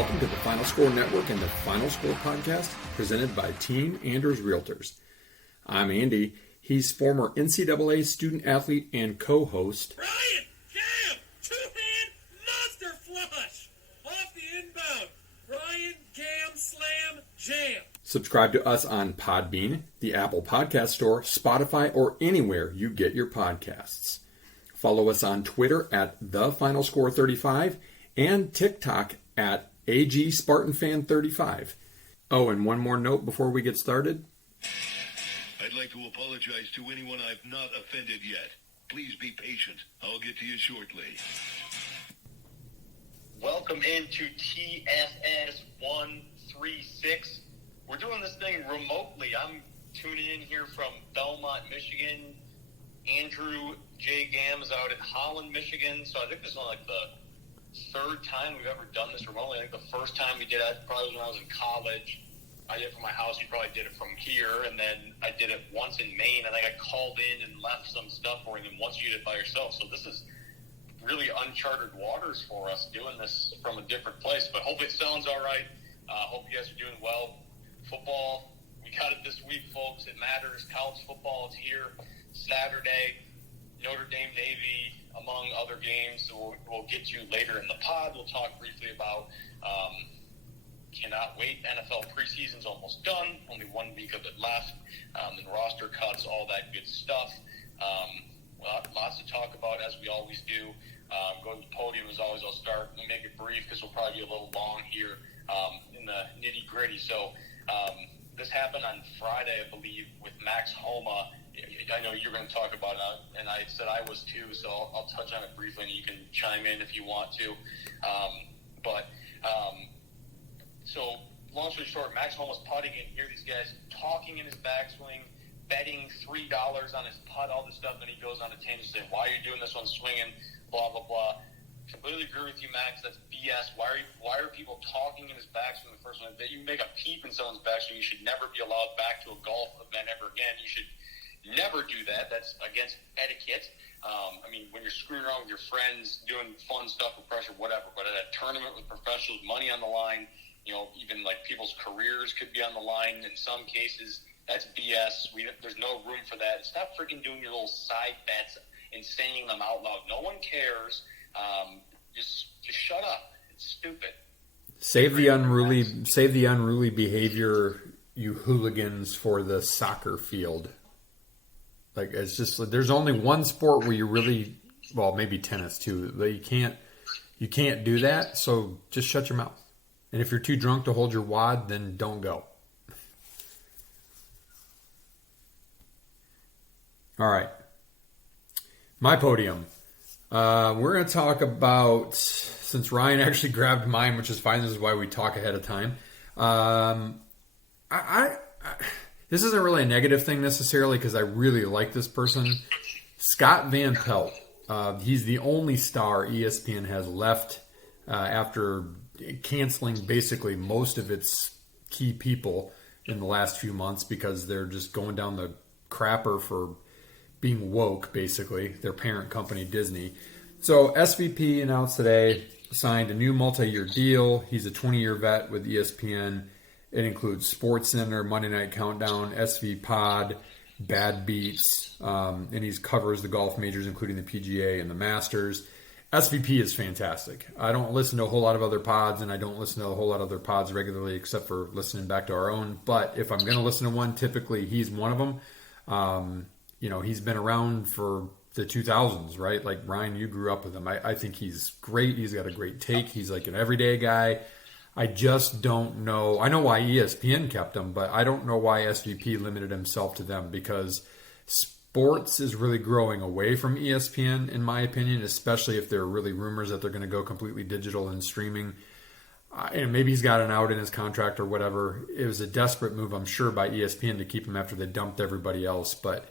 Welcome to the Final Score Network and the Final Score Podcast, presented by Team Anders Realtors. I'm Andy. He's former NCAA student athlete and co-host. Ryan, jam, two-hand monster flush off the inbound. Ryan, cam, slam, jam. Subscribe to us on Podbean, the Apple Podcast Store, Spotify, or anywhere you get your podcasts. Follow us on Twitter at TheFinalScore35 and TikTok at AGSpartanFan35. Oh, and one more note before we get started. I'd like to apologize to anyone I've not offended yet. Please be patient. I'll get to you shortly. Welcome into TSS 136. We're doing this thing remotely. I'm tuning in here from Belmont, Michigan. Andrew J. Gam is out at Holland, Michigan. So I think this is like the third time we've ever done this remotely. I think the first time we did it probably was when I was in college. I did it from my house. You probably did it from here. And then I did it once in Maine. I think I called in and left some stuff for you. And once you did it by yourself. So this is really uncharted waters for us doing this from a different place. But hopefully it sounds all right. Hope you guys are doing well. Football, we got it this week, folks. It matters. College football is here Saturday. Notre Dame, Navy, among other games. So we'll get to later in the pod. We'll talk briefly about cannot wait. NFL preseason's almost done. Only 1 week of it left. And roster cuts, all that good stuff. Lots to talk about, as we always do. Go to the podium as always. I'll start. Let me make it brief because we'll probably be a little long here in the nitty-gritty. So this happened on Friday, I believe, with Max Homa. I know you're going to talk about it, and I said I was too, so I'll touch on it briefly, and you can chime in if you want to. So long story short, Max Homa's putting, and hear these guys talking in his backswing, betting $3 on his putt, all this stuff, and he goes on a tangent saying, why are you doing this one swinging, blah, blah, blah. Completely agree with you, Max. That's BS. Why are people talking in his backswing the first one? That you make a peep in someone's backswing, you should never be allowed back to a golf event ever again. You should never do that. That's against etiquette. When you're screwing around with your friends, doing fun stuff with pressure, whatever. But at a tournament with professionals, money on the line, even like people's careers could be on the line in some cases. That's BS. There's no room for that. Stop freaking doing your little side bets and saying them out loud. No one cares. Just shut up. It's stupid. Save the unruly behavior, you hooligans, for the soccer field. Like, it's just, there's only one sport where you really, well, maybe tennis too, but you can't do that. So just shut your mouth. And if you're too drunk to hold your wad, then don't go. All right. My podium. We're going to talk about, since Ryan actually grabbed mine, which is fine. This is why we talk ahead of time. This isn't really a negative thing necessarily because I really like this person. Scott Van Pelt. He's the only star ESPN has left after canceling basically most of its key people in the last few months because they're just going down the crapper for being woke, basically, their parent company, Disney. So SVP announced today, signed a new multi-year deal. He's a 20-year vet with ESPN. It includes SportsCenter, Monday Night Countdown, SV Pod, Bad Beats, and he covers the golf majors, including the PGA and the Masters. SVP is fantastic. I don't listen to a whole lot of other pods, and I don't listen to a whole lot of other pods regularly except for listening back to our own. But if I'm going to listen to one, typically he's one of them. He's been around for the 2000s, right? Like, Ryan, you grew up with him. I think he's great. He's got a great take. He's like an everyday guy. I just don't know. I know why ESPN kept him, but I don't know why SVP limited himself to them, because sports is really growing away from ESPN, in my opinion, especially if there are really rumors that they're going to go completely digital and streaming. And maybe he's got an out in his contract or whatever. It was a desperate move, I'm sure, by ESPN to keep him after they dumped everybody else. But,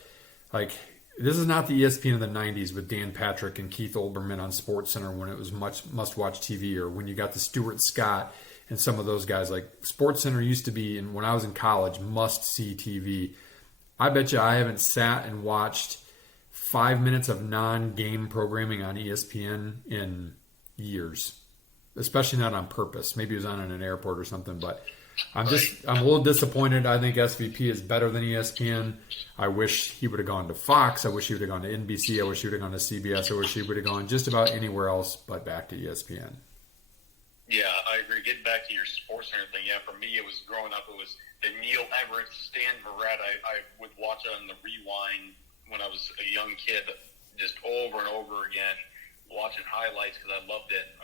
like, this is not the ESPN of the 90s with Dan Patrick and Keith Olbermann on SportsCenter when it was much must-watch TV, or when you got the Stuart Scott and some of those guys. Like, SportsCenter used to be, and when I was in college, must-see TV. I bet you I haven't sat and watched 5 minutes of non-game programming on ESPN in years. especially not on purpose. Maybe he was on in an airport or something, but I'm a little disappointed. I think SVP is better than ESPN. I wish he would have gone to Fox. I wish he would have gone to NBC. I wish he would have gone to CBS. I wish he would have gone just about anywhere else but back to ESPN. Yeah, I agree. Getting back to your sports and everything, yeah, for me, it was growing up, it was the Neil Everett, Stan Verrett. I would watch it on the Rewind when I was a young kid, just over and over again, watching highlights because I loved it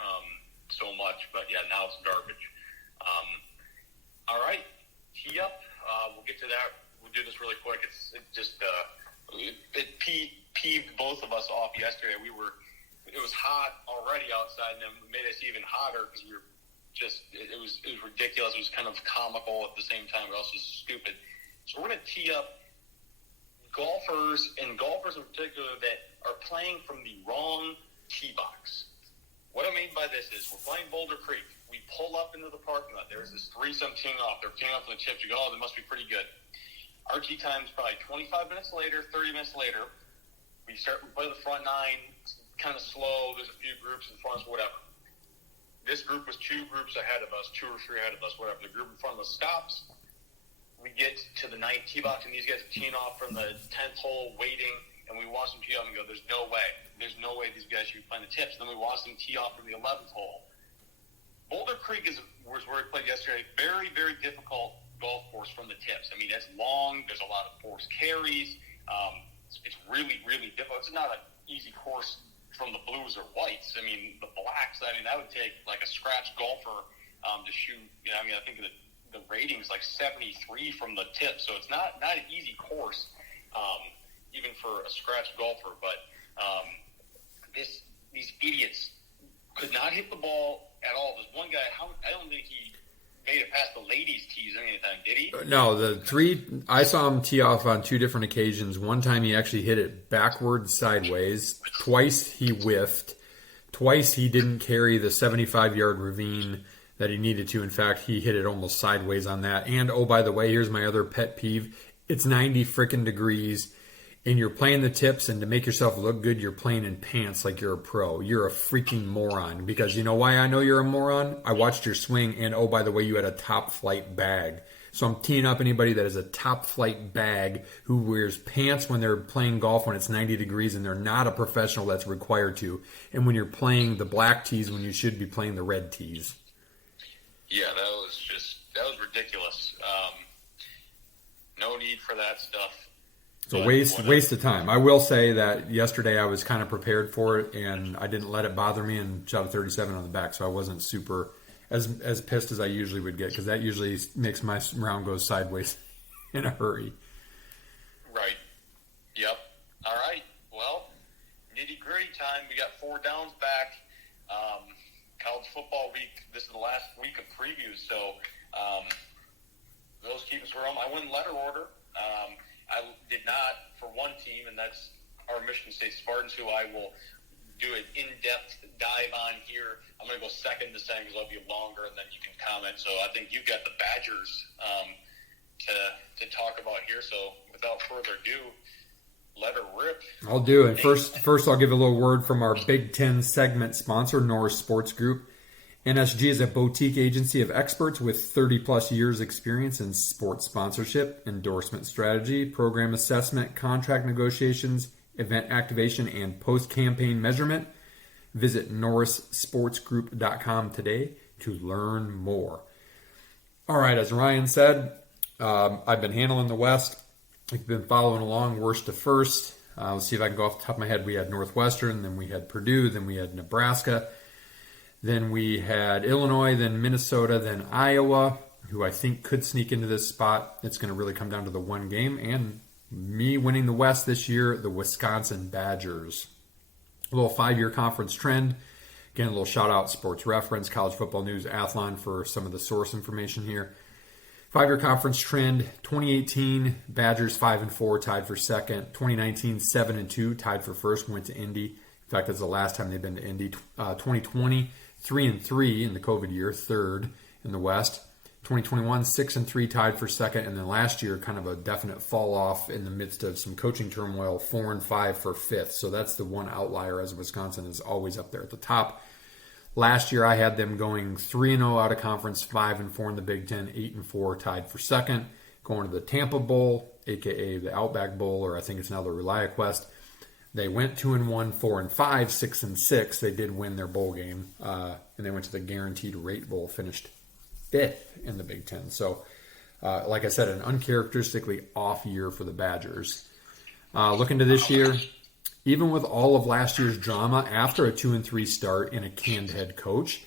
so much. But, yeah, now it's garbage. All right, tee up. We'll get to that. We'll do this really quick. It just it peeved both of us off yesterday. It was hot already outside, and then it made us even hotter because we were just it was ridiculous. It was kind of comical at the same time, but also stupid. So we're going to tee up golfers in particular that are playing from the wrong tee box. What I mean by this is we're playing Boulder Creek. We pull up into the parking lot. There's this threesome teeing off. They're teeing off from the tips. You go, oh, they must be pretty good. Our tee time's probably 25 minutes later, 30 minutes later. We play the front nine, kind of slow. There's a few groups in front of us, whatever. This group was 2 groups ahead of us, 2 or 3 ahead of us, whatever. The group in front of us stops. We get to the 9th tee box, and these guys are teeing off from the 10th hole, waiting, and we watch them tee off and go, there's no way. There's no way these guys should be playing the tips. And then we watch them tee off from the 11th hole. Boulder Creek was where we played yesterday. Very, very difficult golf course from the tips. I mean, it's long. There's a lot of forced carries. It's really, really difficult. It's not an easy course from the blues or whites. I mean, the blacks, that would take like a scratch golfer to shoot. I think the rating's like 73 from the tip. So it's not an easy course, even for a scratch golfer. But these idiots could not hit the ball at all. There's one guy, I don't think he made it past the ladies' tees anytime, did he? No, I saw him tee off on 2 different occasions. One time he actually hit it backwards sideways. Twice he whiffed. Twice he didn't carry the 75-yard ravine that he needed to. In fact, he hit it almost sideways on that. And, oh, by the way, here's my other pet peeve. It's 90 frickin' degrees, and you're playing the tips, and to make yourself look good, you're playing in pants like you're a pro. You're a freaking moron. Because you know why I know you're a moron? I watched your swing, and oh, by the way, you had a top-flight bag. So I'm teeing up anybody that has a top-flight bag who wears pants when they're playing golf when it's 90 degrees, and they're not a professional that's required to. And when you're playing the black tees when you should be playing the red tees. Yeah, that was ridiculous. No need for that stuff. So waste of time. I will say that yesterday I was kind of prepared for it, and I didn't let it bother me and shot a 37 on the back, so I wasn't super as pissed as I usually would get, because that usually makes my round go sideways in a hurry. Right. Yep. All right. Well, nitty-gritty time. We got 4 downs back. College football week. This is the last week of previews, so those keep us from. I wouldn't letter order. I did not for one team, and that's our Michigan State Spartans, who I will do an in-depth dive on here. I'm going to go second to second because I'll be longer, and then you can comment. So I think you've got the Badgers to talk about here. So without further ado, let her rip. I'll do it. First, I'll give a little word from our Big Ten segment sponsor, Norris Sports Group. NSG is a boutique agency of experts with 30-plus years experience in sports sponsorship, endorsement strategy, program assessment, contract negotiations, event activation, and post-campaign measurement. Visit norrissportsgroup.com today to learn more. All right, as Ryan said, I've been handling the West. I've been following along worst to first. Let's see if I can go off the top of my head. We had Northwestern, then we had Purdue, then we had Nebraska. Then we had Illinois, then Minnesota, then Iowa, who I think could sneak into this spot. It's going to really come down to the one game. And me winning the West this year, the Wisconsin Badgers. A little 5-year conference trend. Again, a little shout-out Sports Reference, College Football News, Athlon for some of the source information here. 5-year conference trend, 2018, Badgers 5-4, tied for second. 2019, 7-2, tied for first, went to Indy. In fact, that's the last time they've been to Indy. 2020, 3-3 in the COVID year, third in the West. 2021, 6-3, tied for second. And then last year, kind of a definite fall off in the midst of some coaching turmoil, 4-5 for fifth. So that's the one outlier, as Wisconsin is always up there at the top. Last year, I had them going 3-0 out of conference, 5-4 in the Big Ten, 8-4 tied for second, going to the Tampa Bowl, aka the Outback Bowl, or I think it's now the ReliaQuest. They went 2-1, 4-5, 6-6. They did win their bowl game, and they went to the Guaranteed Rate Bowl, finished 5th in the Big Ten. So, like I said, an uncharacteristically off year for the Badgers. Looking to this year, even with all of last year's drama, after a 2-3 start and a canned head coach,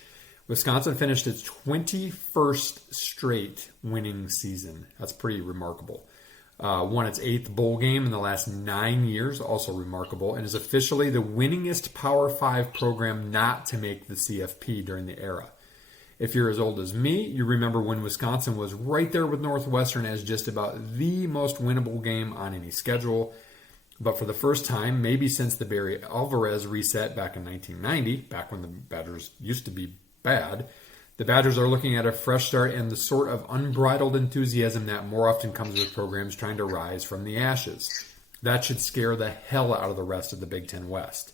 Wisconsin finished its 21st straight winning season. That's pretty remarkable. Won its 8th bowl game in the last 9 years, also remarkable, and is officially the winningest Power 5 program not to make the CFP during the era. If you're as old as me, you remember when Wisconsin was right there with Northwestern as just about the most winnable game on any schedule. But for the first time, maybe since the Barry Alvarez reset back in 1990, back when the Badgers used to be bad, the Badgers are looking at a fresh start and the sort of unbridled enthusiasm that more often comes with programs trying to rise from the ashes. That should scare the hell out of the rest of the Big Ten West.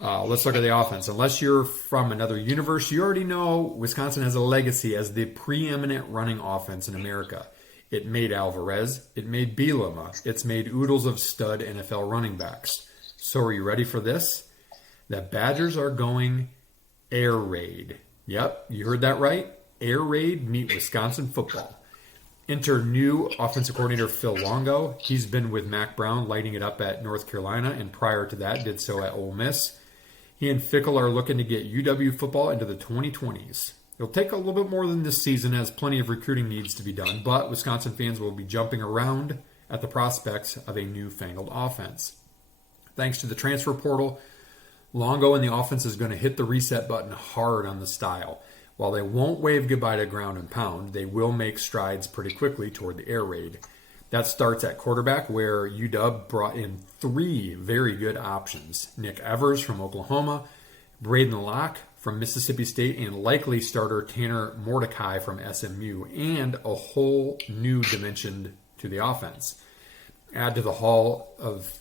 Let's look at the offense. Unless you're from another universe, you already know Wisconsin has a legacy as the preeminent running offense in America. It made Alvarez. It made Bielema. It's made oodles of stud NFL running backs. So are you ready for this? The Badgers are going air raid. Yep, you heard that right. Air raid meet Wisconsin football. Enter new offensive coordinator Phil Longo. He's been with Mac Brown lighting it up at North Carolina, and prior to that did so at Ole Miss. He and Fickle are looking to get UW football into the 2020s. It'll take a little bit more than this season as plenty of recruiting needs to be done, but Wisconsin fans will be jumping around at the prospects of a newfangled offense. Thanks to the transfer portal, Longo and the offense is going to hit the reset button hard on the style. While they won't wave goodbye to ground and pound, they will make strides pretty quickly toward the air raid. That starts at quarterback, where UW brought in 3 very good options. Nick Evers from Oklahoma, Braden Locke from Mississippi State, and likely starter Tanner Mordecai from SMU, and a whole new dimension to the offense. Add to the haul of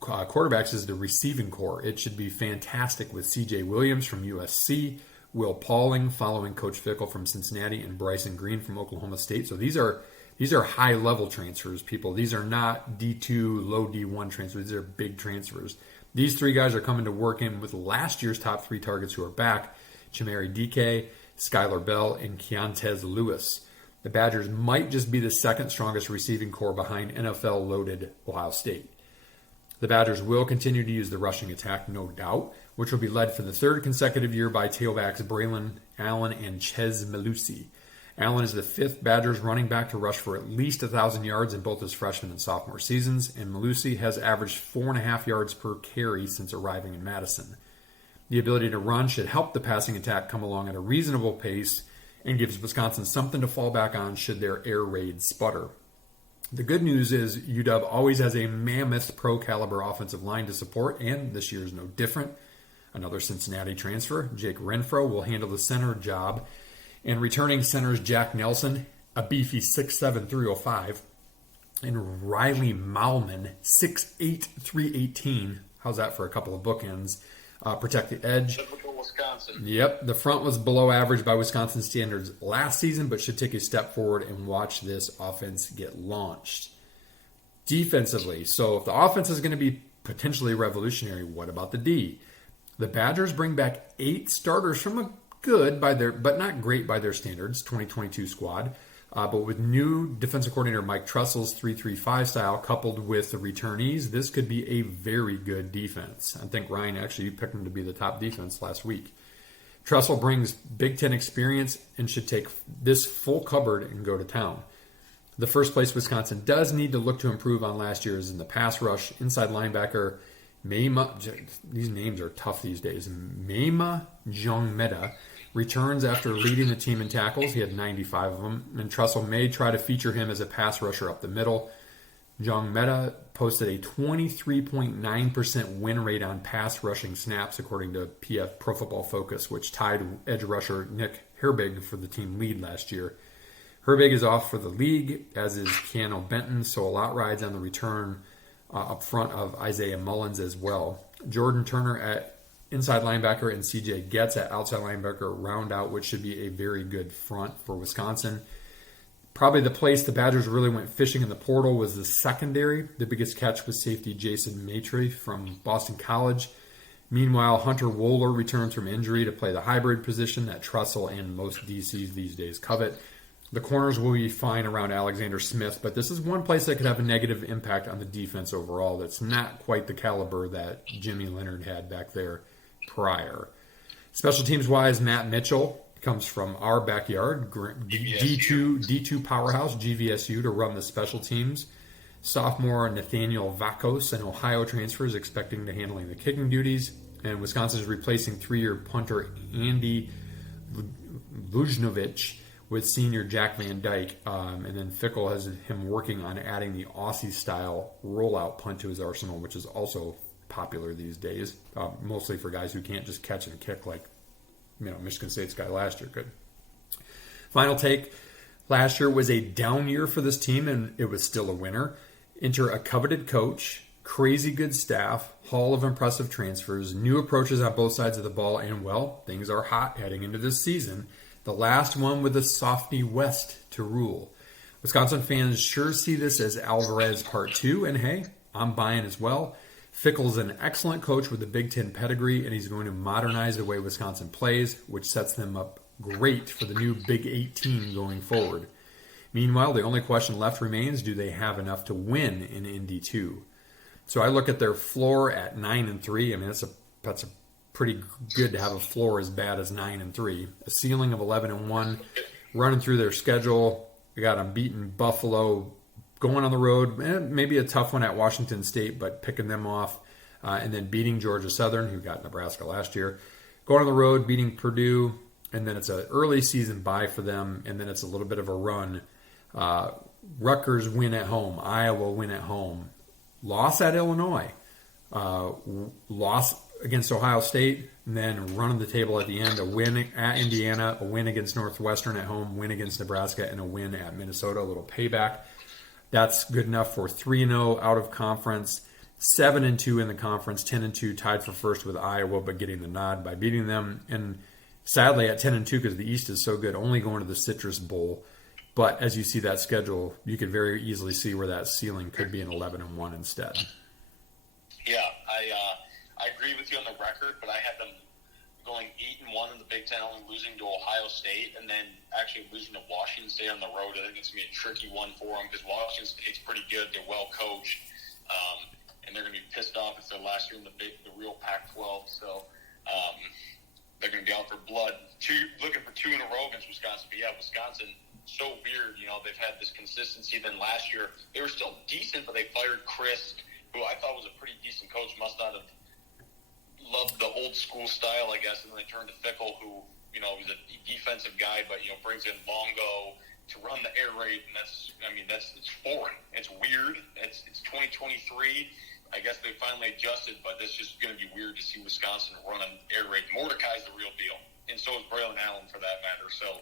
quarterbacks is the receiving core. It should be fantastic with C.J. Williams from USC, Will Pauling following Coach Fickle from Cincinnati, and Bryson Green from Oklahoma State. So these are high-level transfers, people. These are not D2, low D1 transfers. These are big transfers. These 3 guys are coming to work in with last year's top 3 targets who are back, Chimere Dike, Skylar Bell, and Keontez Lewis. The Badgers might just be the second strongest receiving core behind NFL-loaded Ohio State. The Badgers will continue to use the rushing attack, no doubt, which will be led for the 3rd consecutive year by tailbacks Braylon Allen and Ches Malusi. Allen is the 5th Badgers running back to rush for at least 1,000 yards in both his freshman and sophomore seasons, and Malusi has averaged 4.5 yards per carry since arriving in Madison. The ability to run should help the passing attack come along at a reasonable pace and gives Wisconsin something to fall back on should their air raid sputter. The good news is UW always has a mammoth pro-caliber offensive line to support, and this year is no different. Another Cincinnati transfer, Jake Renfro, will handle the center job, and returning centers Jack Nelson, a beefy 6'7", 305, and Riley Malman, 6'8", 318. How's that for a couple of bookends? Protect the edge. Typical Wisconsin. Yep, the front was below average by Wisconsin standards last season, but should take a step forward and watch this offense get launched. Defensively, so if the offense is going to be potentially revolutionary, what about the D? The Badgers bring back 8 starters from a good by their, but not great by their standards, 2022 squad. But with new defensive coordinator Mike Tressell's 3-3-5 style coupled with the returnees, this could be a very good defense. I think Ryan actually picked them to be the top defense last week. Tressell brings Big Ten experience and should take this full cupboard and go to town. The first place Wisconsin does need to look to improve on last year is in the pass rush. Inside linebacker Meima, these names are tough these days, Meima Jongmeta returns after leading the team in tackles. He had 95 of them, and Tressell may try to feature him as a pass rusher up the middle. Jongmeta posted a 23.9% win rate on pass rushing snaps, according to PF Pro Football Focus, which tied edge rusher Nick Herbig for the team lead last year. Herbig is off for the league, as is Keanu Benton, so a lot rides on the return up front of Isaiah Mullins as well. Jordan Turner at inside linebacker, and C.J. Getz at outside linebacker round out, which should be a very good front for Wisconsin. Probably the place the Badgers really went fishing in the portal was the secondary. The biggest catch was safety Jason Maitre from Boston College. Meanwhile, Hunter Wohler returns from injury to play the hybrid position that Trussell and most DCs these days covet. The corners will be fine around Alexander Smith, but this is one place that could have a negative impact on the defense overall. That's not quite the caliber that Jimmy Leonard had back there prior. Special teams-wise, Matt Mitchell comes from our backyard, D2 powerhouse, GVSU, to run the special teams. Sophomore Nathaniel Vakos, an Ohio transfer, is expecting to handling the kicking duties. And Wisconsin is replacing 3-year punter Andy Vujnovic with senior Jack Van Dyke. And then Fickle has him working on adding the Aussie-style rollout punt to his arsenal, which is also popular these days, mostly for guys who can't just catch and kick like Michigan State's guy last year could. Final take. Last year was a down year for this team, and it was still a winner. Enter a coveted coach, crazy good staff, haul of impressive transfers, new approaches on both sides of the ball, and, well, things are hot heading into this season. The last one with the softy West to rule. Wisconsin fans sure see this as Alvarez Part 2, and hey, I'm buying as well. Fickle's an excellent coach with a Big Ten pedigree, and he's going to modernize the way Wisconsin plays, which sets them up great for the new Big 18 going forward. Meanwhile, the only question left remains, do they have enough to win in Indy 2? So I look at their floor at 9-3. I mean, that's a pretty good to have a floor as bad as 9-3. A ceiling of 11-1. Running through their schedule, we got them beating Buffalo, going on the road, maybe a tough one at Washington State, but picking them off, and then beating Georgia Southern, who got Nebraska last year. Going on the road, beating Purdue, and then it's an early season bye for them, and then it's a little bit of a run. Rutgers win at home. Iowa win at home. Loss at Illinois. Loss against Ohio State, and then running the table at the end. A win at Indiana, a win against Northwestern at home, win against Nebraska, and a win at Minnesota. A little payback. That's good enough for 3-0 out of conference. 7-2 in the conference. 10-2 tied for first with Iowa, but getting the nod by beating them. And sadly, at 10-2, because the East is so good, only going to the Citrus Bowl. But as you see that schedule, you could very easily see where that ceiling could be an 11-1 instead. Yeah, I agree with you on the record, but I had them going 8-1 in the Big Ten, only losing to Ohio State, and then actually losing to Washington State on the road. I think it's going to be a tricky one for them because Washington State's pretty good. They're well coached, and they're going to be pissed off. It's their last year in the real Pac-12, so they're going to be out for blood. Looking for 2 in a row against Wisconsin. But yeah, Wisconsin, so weird. They've had this consistency. Then last year, they were still decent, but they fired Chris, who I thought was a pretty decent coach. Must not have loved the old school style, I guess. And then they turned to Fickle, who, was a defensive guy, but, brings in Longo to run the air raid. And it's foreign. It's weird. It's 2023. I guess they finally adjusted, but it's just going to be weird to see Wisconsin run an air raid. Mordecai's the real deal, and so is Braylon Allen for that matter. So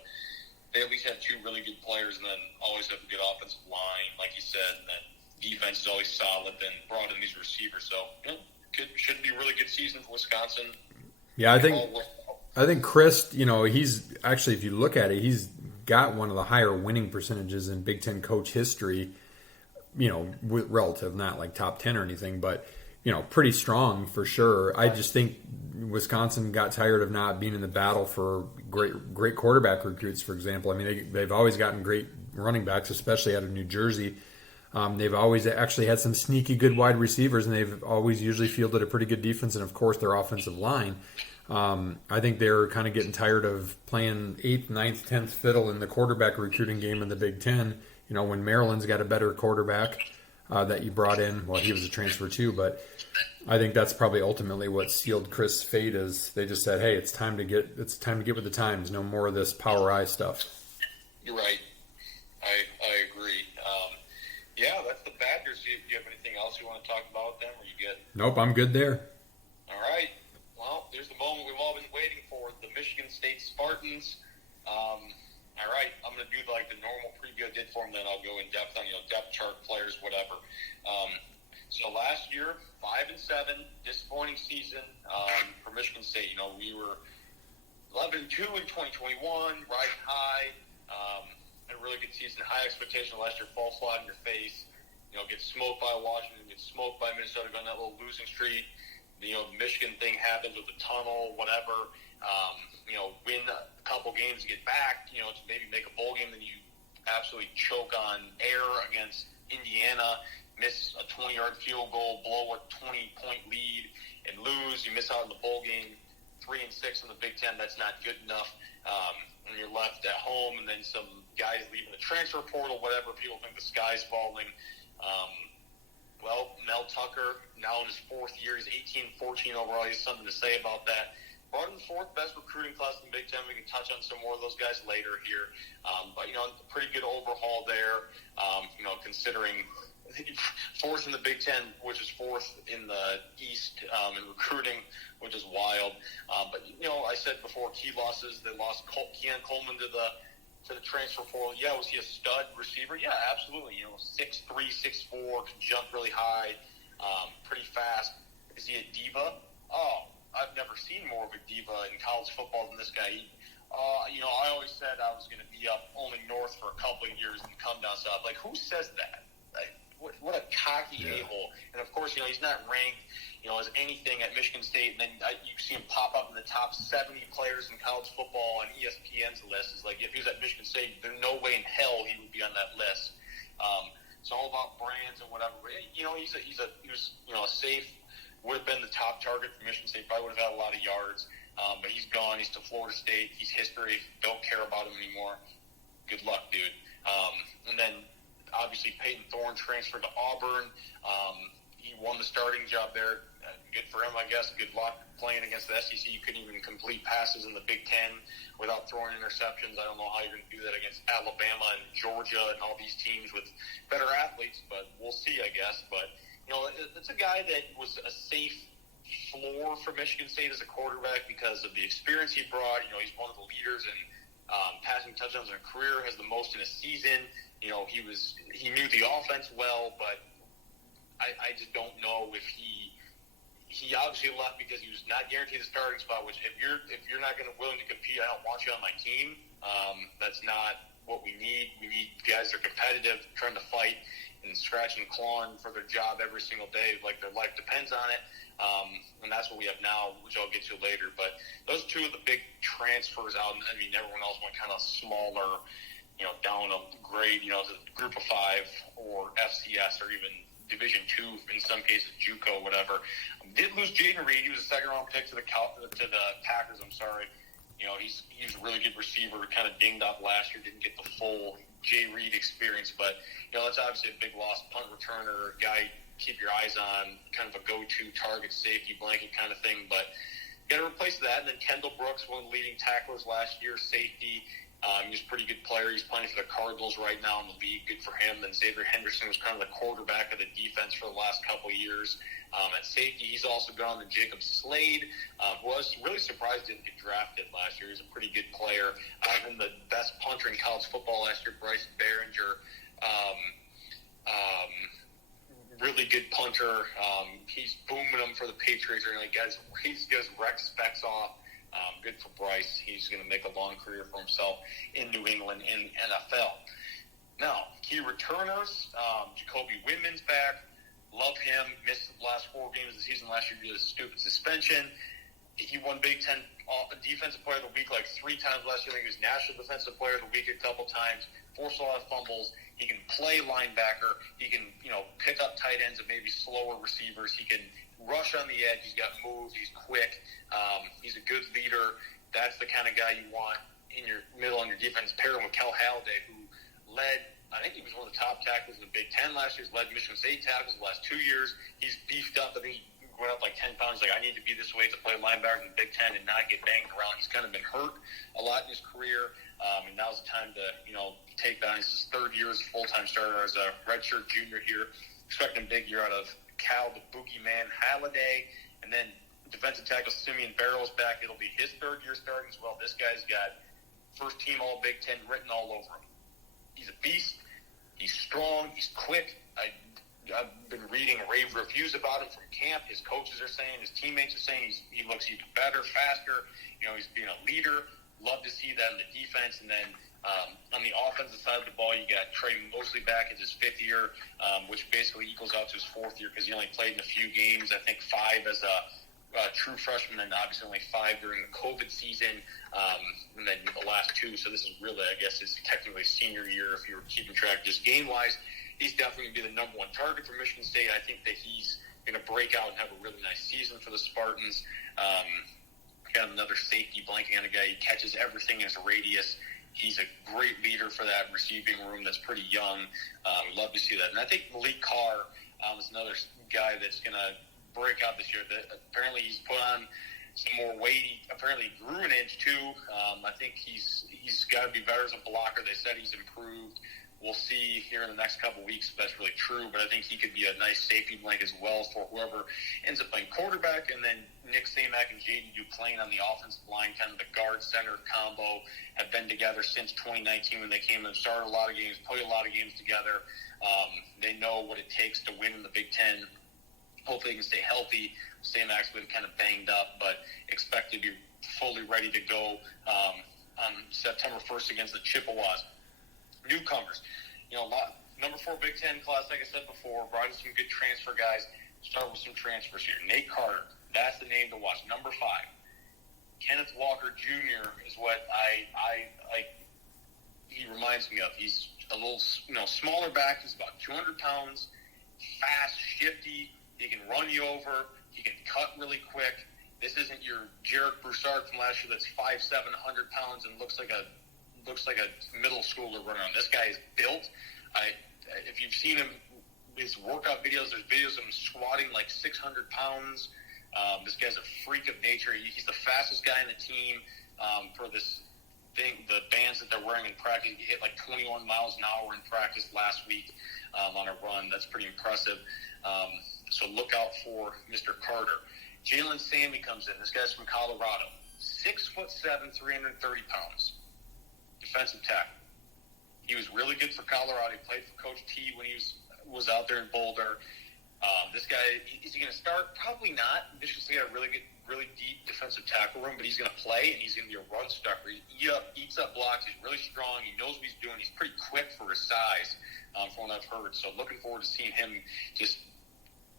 they at least have 2 really good players, and then always have a good offensive line, like you said, and then defense is always solid. Then brought in these receivers, so should be a really good season for Wisconsin. Yeah, I think Chris, he's actually, if you look at it, he's got one of the higher winning percentages in Big Ten coach history. Relative, not like top 10 or anything, but, pretty strong for sure. I just think Wisconsin got tired of not being in the battle for great quarterback recruits, for example. I mean, they've always gotten great running backs, especially out of New Jersey. They've always actually had some sneaky good wide receivers, and they've always usually fielded a pretty good defense, and of course their offensive line. I think they're kind of getting tired of playing 8th, 9th, 10th fiddle in the quarterback recruiting game in the Big Ten. When Maryland's got a better quarterback that you brought in, well, he was a transfer too, but I think that's probably ultimately what sealed Chris' fate. Is they just said, "Hey, it's time to get with the times. No more of this power eye stuff." You're right. I agree. Yeah, that's the Badgers. Do you have anything else you want to talk about with them? Or you good? Nope, I'm good there. All right. Well, there's the moment we've all been waiting for: the Michigan State Spartans. All right, I'm going to do like the normal preview I did for them, then I'll go in depth on depth chart players, whatever. So last year, 5-7, disappointing season for Michigan State. We were 11-2 in 2021, riding high. Had a really good season. High expectation last year, fall flat in your face. Get smoked by Washington, get smoked by Minnesota, go on that little losing streak. The Michigan thing happens with the tunnel, whatever. Win a couple games to get back, to maybe make a bowl game, then you absolutely choke on air against Indiana, miss a 20-yard field goal, blow a 20-point lead, and lose. You miss out on the bowl game, 3-6 in the Big Ten. That's not good enough. And you're left at home, and then some guys leaving the transfer portal, whatever. People think the sky's falling. Mel Tucker, now in his fourth year, he's 18-14 overall. He has something to say about that. Brought in the fourth best recruiting class in the Big Ten. We can touch on some more of those guys later here. But pretty good overhaul there, considering fourth in the Big Ten, which is fourth in the East in recruiting, which is wild. But I said before, key losses. They lost Keon Coleman to the transfer portal. Yeah, was he a stud receiver? Yeah, absolutely. 6'3", 6'4", can jump really high, pretty fast. Is he a diva? Oh, I've never seen more of a diva in college football than this guy. I always said I was going to be up only north for a couple of years and come down south. Like, who says that? Like, what a cocky a-hole. And, of course, he's not ranked, as anything at Michigan State. And then you see him pop up in the top 70 players in college football on ESPN's list. It's like, if he was at Michigan State, there's no way in hell he would be on that list. It's all about brands and whatever. He was a safe, would have been the top target for Michigan State, probably would have had a lot of yards. But he's gone. He's to Florida State. He's history. Don't care about him anymore. Good luck, dude. And then, obviously, Peyton Thorne transferred to Auburn. He won the starting job there. Good for him, I guess. Good luck playing against the SEC. You couldn't even complete passes in the Big Ten without throwing interceptions. I don't know how you're going to do that against Alabama and Georgia and all these teams with better athletes, but we'll see, I guess. But it's a guy that was a safe floor for Michigan State as a quarterback because of the experience he brought. He's one of the leaders in passing touchdowns in a career, has the most in a season. He knew the offense well, but I just don't know if he obviously left because he was not guaranteed a starting spot. Which if you're not willing to compete, I don't want you on my team. That's not what we need. We need guys that are competitive, trying to fight and scratching and clawing for their job every single day, like their life depends on it. And that's what we have now, which I'll get to later. But those two of the big transfers out, I mean, everyone else went kind of smaller, down a grade, to Group of 5 or FCS or even Division II, in some cases JUCO, whatever. Did lose Jaden Reed. He was a second-round pick to the Packers. I'm sorry. He's a really good receiver. Kind of dinged up last year. Didn't get the full Jay Reed experience, but that's obviously a big loss. Punt returner, guy keep your eyes on, kind of a go-to target safety blanket kind of thing. But got to replace that. And then Kendall Brooks, one of the leading tacklers last year, safety. He's a pretty good player. He's playing for the Cardinals right now in the league. Good for him. Then Xavier Henderson was kind of the quarterback of the defense for the last couple of years. At safety, he's also gone to Jacob Slade, who I was really surprised didn't get drafted last year. He's a pretty good player. And the best punter in college football last year, Bryce Behringer, really good punter. He's booming them for the Patriots. He's got his rec specs off. Good for Bryce. He's going to make a long career for himself in New England in NFL. Now, key returners, Jacoby Whitman's back. Love him. Missed the last 4 games of the season last year due to a stupid suspension. He won Big Ten Defensive Player of the Week like 3 times last year. I think he was National Defensive Player of the Week a couple times. Forced a lot of fumbles. He can play linebacker. He can, pick up tight ends and maybe slower receivers. He can rush on the edge. He's got moves. He's quick. He's a good leader. That's the kind of guy you want in your middle on your defense. Pairing with Cal Halliday, who led, I think he was one of the top tackles in the Big Ten last year. He's led Michigan State tackles the last 2 years. He's beefed up. I think he went up like 10 pounds. Like, I need to be this way to play linebacker in the Big Ten and not get banged around. He's kind of been hurt a lot in his career. And now's the time to, take that. It's his 3rd year as a full-time starter as a redshirt junior here. Expecting a big year out of Cal, the boogeyman Halliday. And then defensive tackle Simeon Barrow's back. It'll be his 3rd year starting as well. This guy's got first-team All-Big Ten written all over him. He's a beast. He's strong. He's quick. I've been reading rave reviews about him from camp. His coaches are saying, his teammates are saying he looks even better, faster. He's being a leader. Love to see that in the defense. And then on the offensive side of the ball, you got Trey Mosley back. It's his 5th year, which basically equals out to his 4th year because he only played in a few games. I think 5 as a true freshman, and obviously only 5 during the COVID season, and then the last 2. So this is really, I guess, his technically senior year if you were keeping track. Just game-wise, he's definitely going to be the number 1 target for Michigan State. I think that he's going to break out and have a really nice season for the Spartans. Got another safety blanking on a guy. He catches everything in his radius. He's a great leader for that receiving room that's pretty young. Love to see that. And I think Malik Carr is another guy that's going to break out this year. Apparently he's put on some more weight. He apparently grew an inch too. I think he's got to be better as a blocker. They said he's improved. We'll see here in the next couple of weeks if that's really true, but I think he could be a nice safety blanket as well for whoever ends up playing quarterback. And then Nick Samak and J.D. Duplain on the offensive line, kind of the guard-center combo, have been together since 2019 when they came and started a lot of games, played a lot of games together. They know what it takes to win in the Big Ten. Hopefully they can stay healthy. Samak's been kind of banged up, but expect to be fully ready to go on September 1st against the Chippewas. Newcomers, number 4 Big Ten class, like I said before, brought in some good transfer guys. Start with some transfers here. Nate Carter, that's the name to watch. Number 5, Kenneth Walker Jr. is what he reminds me of. He's a little, smaller back. He's about 200 pounds, fast, shifty. He can run you over. He can cut really quick. This isn't your Jarek Broussard from last year that's 5'7", 100 pounds and looks like a middle schooler running on. This guy is built. If you've seen him, his workout videos, there's videos of him squatting like 600 pounds. This guy's a freak of nature. He's the fastest guy in the team for this thing. The bands that they're wearing in practice, he hit like 21 miles an hour in practice last week on a run. That's pretty impressive. So look out for Mr. Carter. Jalen Sammy comes in. This guy's from Colorado. 6'7", 330 pounds. Defensive tackle. He was really good for Colorado. He played for Coach T when he was out there in Boulder. This guy, is he going to start? Probably not. Michigan State got a really deep defensive tackle room, but he's going to play, and he's going to be a run stuffer. He eats up blocks. He's really strong. He knows what he's doing. He's pretty quick for his size, from what I've heard. So looking forward to seeing him just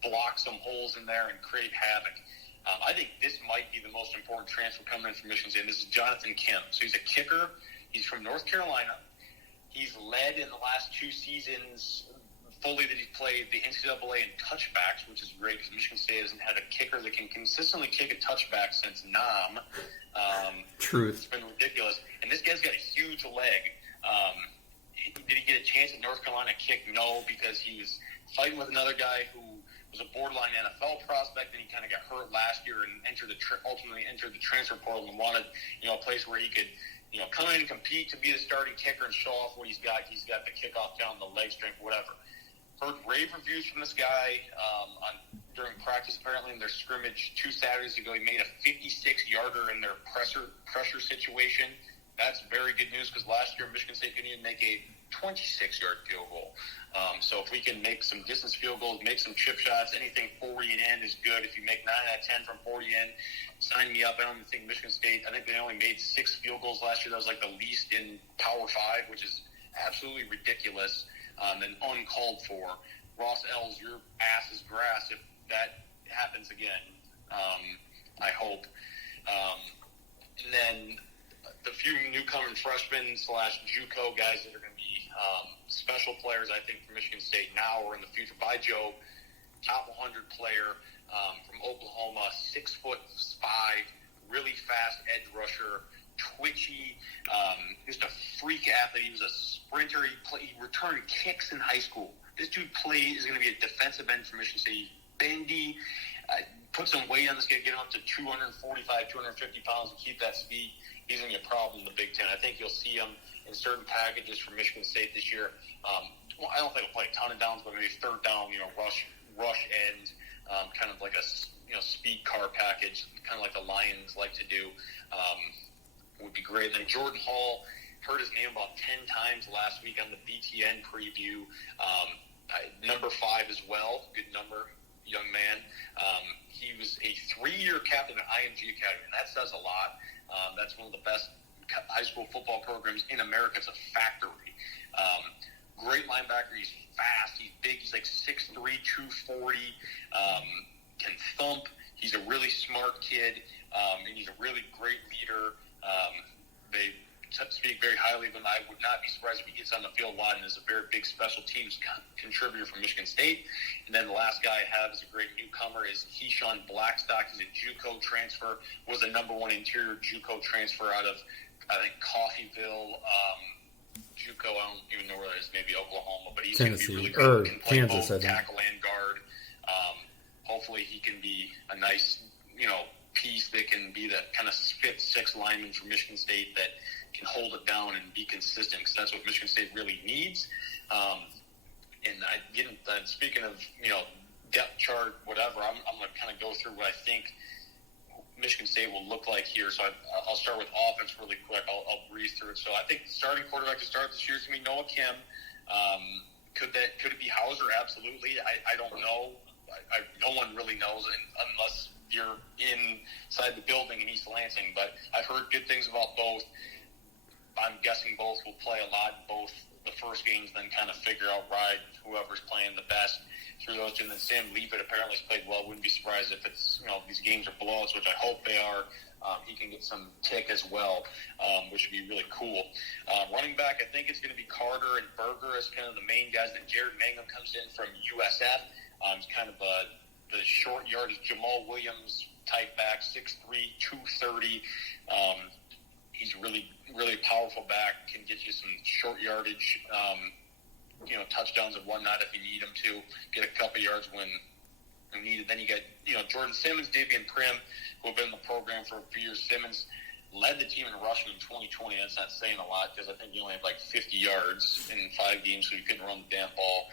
block some holes in there and create havoc. I think this might be the most important transfer coming in from Michigan State. This is Jonathan Kim. So he's a kicker. He's from North Carolina. He's led in the last 2 seasons fully that he's played the NCAA in touchbacks, which is great because Michigan State hasn't had a kicker that can consistently kick a touchback since Nam. Truth. It's been ridiculous. And this guy's got a huge leg. Did he get a chance at North Carolina kick? No, because he was fighting with another guy who was a borderline NFL prospect, and he kind of got hurt last year and ultimately entered the transfer portal and wanted a place where he could come in and compete to be the starting kicker and show off what he's got. He's got the kickoff down, the leg strength, whatever. Heard rave reviews from this guy during practice, apparently, in their scrimmage 2 Saturdays ago. He made a 56-yarder in their pressure situation. That's very good news because last year Michigan State couldn't even make a 26-yard field goal. So if we can make some distance field goals, make some chip shots, anything 40 and in is good. If you make 9 out of 10 from 40 in, sign me up. I don't think Michigan State, I think they only made 6 field goals last year. That was like the least in Power 5, which is absolutely ridiculous and uncalled for. Ross Ells, your ass is grass if that happens again. I hope. And then the few newcomer freshmen / JUCO guys that are going to be special players, I think, for Michigan State now or in the future. By Joe, top 100 player from Oklahoma, 6'5", really fast edge rusher, twitchy, just a freak athlete. He was a sprinter. He returned kicks in high school. This dude is going to be a defensive end for Michigan State. He's bendy. Put some weight on this guy, get him up to 245, 250 pounds, and keep that speed. He's going to be a problem in the Big Ten. I think you'll see him in certain packages for Michigan State this year. I don't think he'll play a ton of downs, but maybe third down, rush end, kind of like a speed car package, kind of like the Lions like to do, would be great. Then Jordan Hall, heard his name about 10 times last week on the BTN preview. Number 5 as well, good number, young man. He was a 3-year captain at IMG Academy, and that says a lot. That's one of the best high school football programs in America. It's a factory. Great linebacker. He's fast. He's big. He's like 6'3", 240. Can thump. He's a really smart kid, and he's a really great leader. They speak very highly of him. I would not be surprised if he gets on the field a lot and is a very big special teams contributor from Michigan State. And then the last guy I have is a great newcomer is Keyshawn Blackstock. He's a JUCO transfer, was the number 1 interior JUCO transfer out of, I think, Coffeyville, JUCO. I don't even know where that is, maybe Oklahoma, but he's going to be really good. Can play Kansas, both tackle and guard. Hopefully he can be a nice, piece that can be that kind of 5th, 6th lineman for Michigan State that can hold it down and be consistent, because that's what Michigan State really needs. And speaking of, depth chart, whatever, I'm going to kind of go through what I think Michigan State will look like here. So I'll start with offense really quick. I'll breeze through it. So I think the starting quarterback to start this year is going to be Noah Kim. Could it be Hauser? Absolutely. I don't know. No one really knows unless you're inside the building in East Lansing. But I've heard good things about both. I'm guessing both will play a lot in both the first games, then kind of figure out whoever's playing the best through those two. And then Sam Leavitt apparently has played well. Wouldn't be surprised if it's, these games are blowouts, which I hope they are. He can get some tick as well, which would be really cool. Running back, I think it's going to be Carter and Berger as kind of the main guys. Then Jared Mangum comes in from USF. He's kind of the short yardage Jamal Williams type back, 6'3", 230. He's really, really powerful back, can get you some short yardage, touchdowns and whatnot if you need him to, get a couple yards when needed. Then you got, Jordan Simmons, Davian Prim, who have been in the program for a few years. Simmons led the team in rushing in 2020. That's not saying a lot because I think he only had like 50 yards in 5 games, so he couldn't run the damn ball.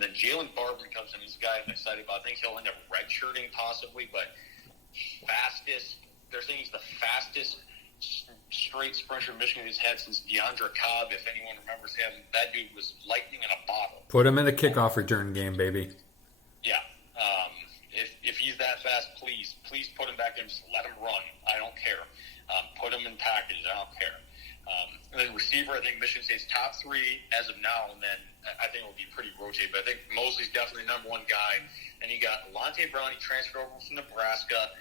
Then Jalen Barber comes in. He's a guy I'm excited about. I think he'll end up redshirting possibly, but fastest. They're saying he's the fastest straight sprinter Michigan has had since DeAndre Cobb. If anyone remembers him, that dude was lightning in a bottle. Put him in the kickoff return game, baby. Yeah. If he's that fast, please put him back in. Just let him run. I don't care. Put him in packages. I don't care. And then receiver, I think Michigan State's top 3 as of now, and then I think it will be pretty rotated. But I think Mosley's definitely the number 1 guy. And you got Alante Brown. He transferred over from Nebraska.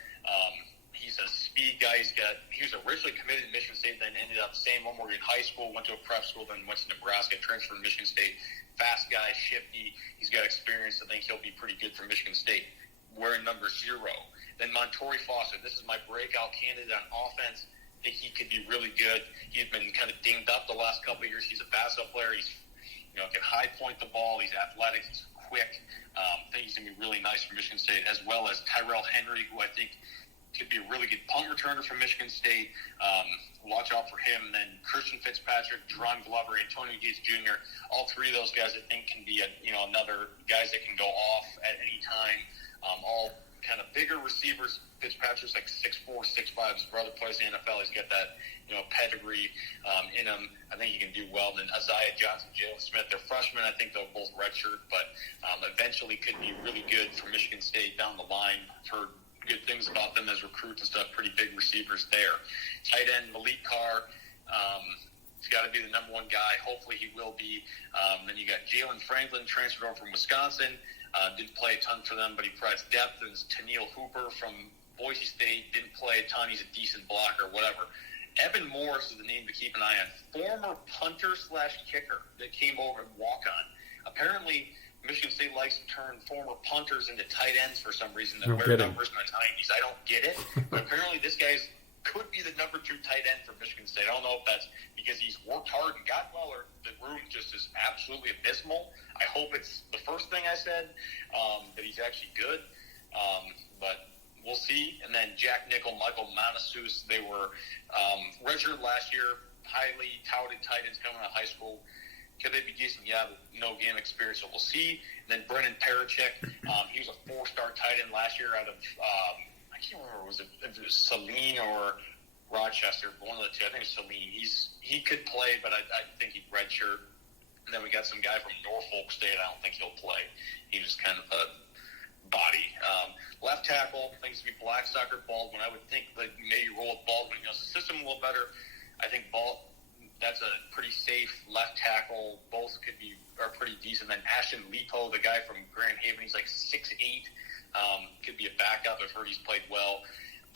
He's a speed guy. He was originally committed to Michigan State, then ended up staying one more year in high school, went to a prep school, then went to Nebraska, transferred to Michigan State. Fast guy, shifty. He's got experience. I think he'll be pretty good for Michigan State. Wearing number 0. Then Montori Foster. This is my breakout candidate on offense. I think he could be really good. He's been kind of dinged up the last couple of years. He's a basketball player. He's can high point the ball. He's athletic. He's quick. I think he's going to be really nice for Michigan State, as well as Tyrell Henry, who I think could be a really good punt returner for Michigan State. Watch out for him. And then Christian Fitzpatrick, Deron Glover, Antonio Gates Jr. All 3 of those guys I think can be another guys that can go off at any time. All kind of bigger receivers. Fitzpatrick's like 6'4", 6'5". His brother plays in the NFL. He's got that pedigree in him. I think he can do well. And then Isaiah Johnson, Jalen Smith, they're freshmen. I think they'll both redshirt, but eventually could be really good for Michigan State down the line. I've heard good things about them as recruits and stuff. Pretty big receivers there. Tight end Malik Carr. He's got to be the number 1 guy. Hopefully he will be. Then you got Jalen Franklin, transferred over from Wisconsin. Didn't play a ton for them, but he provides depth. There's Tennille Hooper from Boise State. Didn't play a ton. He's a decent blocker, whatever. Evan Morris is the name to keep an eye on. Former punter/kicker that came over and walk-on. Apparently, Michigan State likes to turn former punters into tight ends for some reason that wear numbers in the 90s. I don't get it. But apparently this guy's could be the number 2 tight end for Michigan State. I don't know if that's because he's worked hard and gotten well, or the room just is absolutely abysmal. I hope it's the first thing I said, that he's actually good. But we'll see. And then Jack Nickel, Michael Manasus, they were redshirted last year, highly touted tight ends coming out of high school. Could they be decent? Yeah, but no game experience, so we'll see. And then Brennan Parachek, he was a 4-star tight end last year out of, I can't remember, if it was Saline or Rochester, one of the 2. I think it's Saline. He could play, but I think he'd redshirt. And then we got some guy from Norfolk State. I don't think he'll play. He's just kind of a body. Left tackle, things to be Blackstock or Baldwin. I would think that maybe roll with Baldwin. He knows the system a little better. I think that's a pretty safe left tackle. Both are pretty decent. Then Ashton Lipo, the guy from Grand Haven, he's like 6'8". Could be a backup. I've heard he's played well.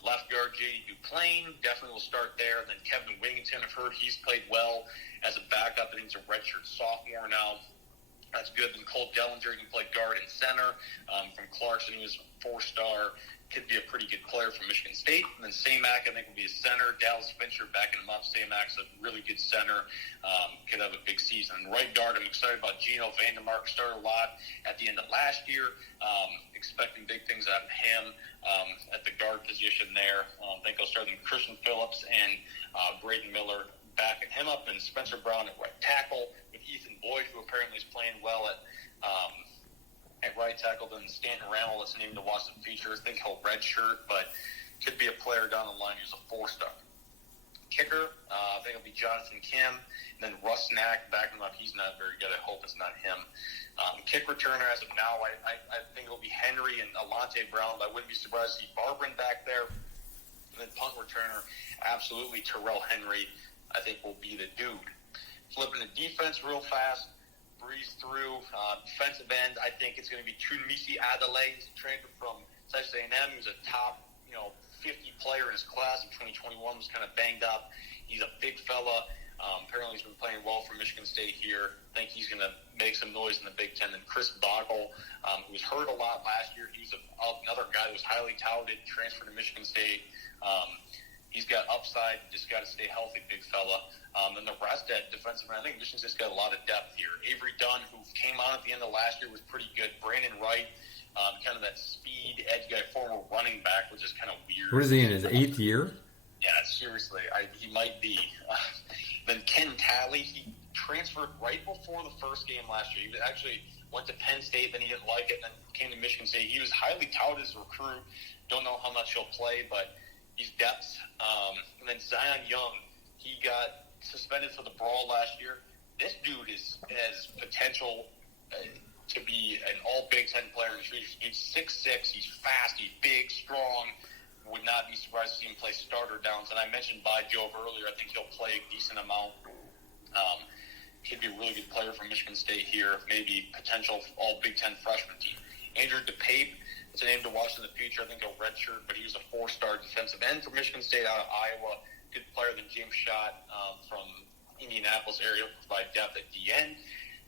Left guard, J.D. Duplain, definitely will start there. Then Kevin Wigington, I've heard he's played well as a backup. I think he's a redshirt sophomore now. That's good. Then Cole Dellinger, he can play guard and center. From Clarkson, he was 4-star. Could be a pretty good player from Michigan State. And then Samac, I think, will be a center. Dallas Fincher backing him up. Samac's a really good center. Could have a big season. Right guard, I'm excited about Gino Vandermark. Started a lot at the end of last year. Expecting big things out of him at the guard position there. I think I'll start with Christian Phillips and Braden Miller backing him up. And Spencer Brown at right tackle with Ethan Boyd, who apparently is playing well at right tackle. Then Stanton Randall, that's named to watch the future. I think he'll redshirt, but could be a player down the line who's a 4-star. Kicker, I think it'll be Jonathan Kim. And then Russ Knack backing him up. He's not very good. I hope it's not him. Kick returner as of now, I think it'll be Henry and Alante Brown, but I wouldn't be surprised to see Barbrin back there. And then punt returner, absolutely Terrell Henry, I think will be the dude. Flipping the defense real fast. Breeze through. Defensive end, I think it's going to be Tunmisi Adelaide. He's a transfer from Texas A&M. He was a top, 50 player in his class in 2021. Was kind of banged up. He's a big fella. Apparently, he's been playing well for Michigan State here. I think he's going to make some noise in the Big Ten. And Chris Boggle, who was hurt a lot last year. He was another guy that was highly touted, transferred to Michigan State. He's got upside, just got to stay healthy, big fella. And the rest at defensive end, I think Michigan State's got a lot of depth here. Avery Dunn, who came on at the end of last year, was pretty good. Brandon Wright, kind of that speed edge guy, former running back, which is kind of weird. What is he in his 8th year? Yeah, seriously, he might be. Then Ken Talley, he transferred right before the first game last year. He actually went to Penn State, then he didn't like it, then came to Michigan State. He was highly touted as a recruit. Don't know how much he'll play, but he's depth. And then Zion Young, he got suspended for the brawl last year. This dude has potential to be an all Big Ten player in the future. He's 6'6", he's fast, he's big, strong. Would not be surprised to see him play starter downs. And I mentioned By Jove earlier. I think he'll play a decent amount. He'd be a really good player from Michigan State here. Maybe potential all Big Ten freshman team. Andrew DePape, it's a name to watch in the future. I think he'll redshirt, but he was a 4-star defensive end for Michigan State out of Iowa. Good player than James Schott from Indianapolis area, provide depth at DN.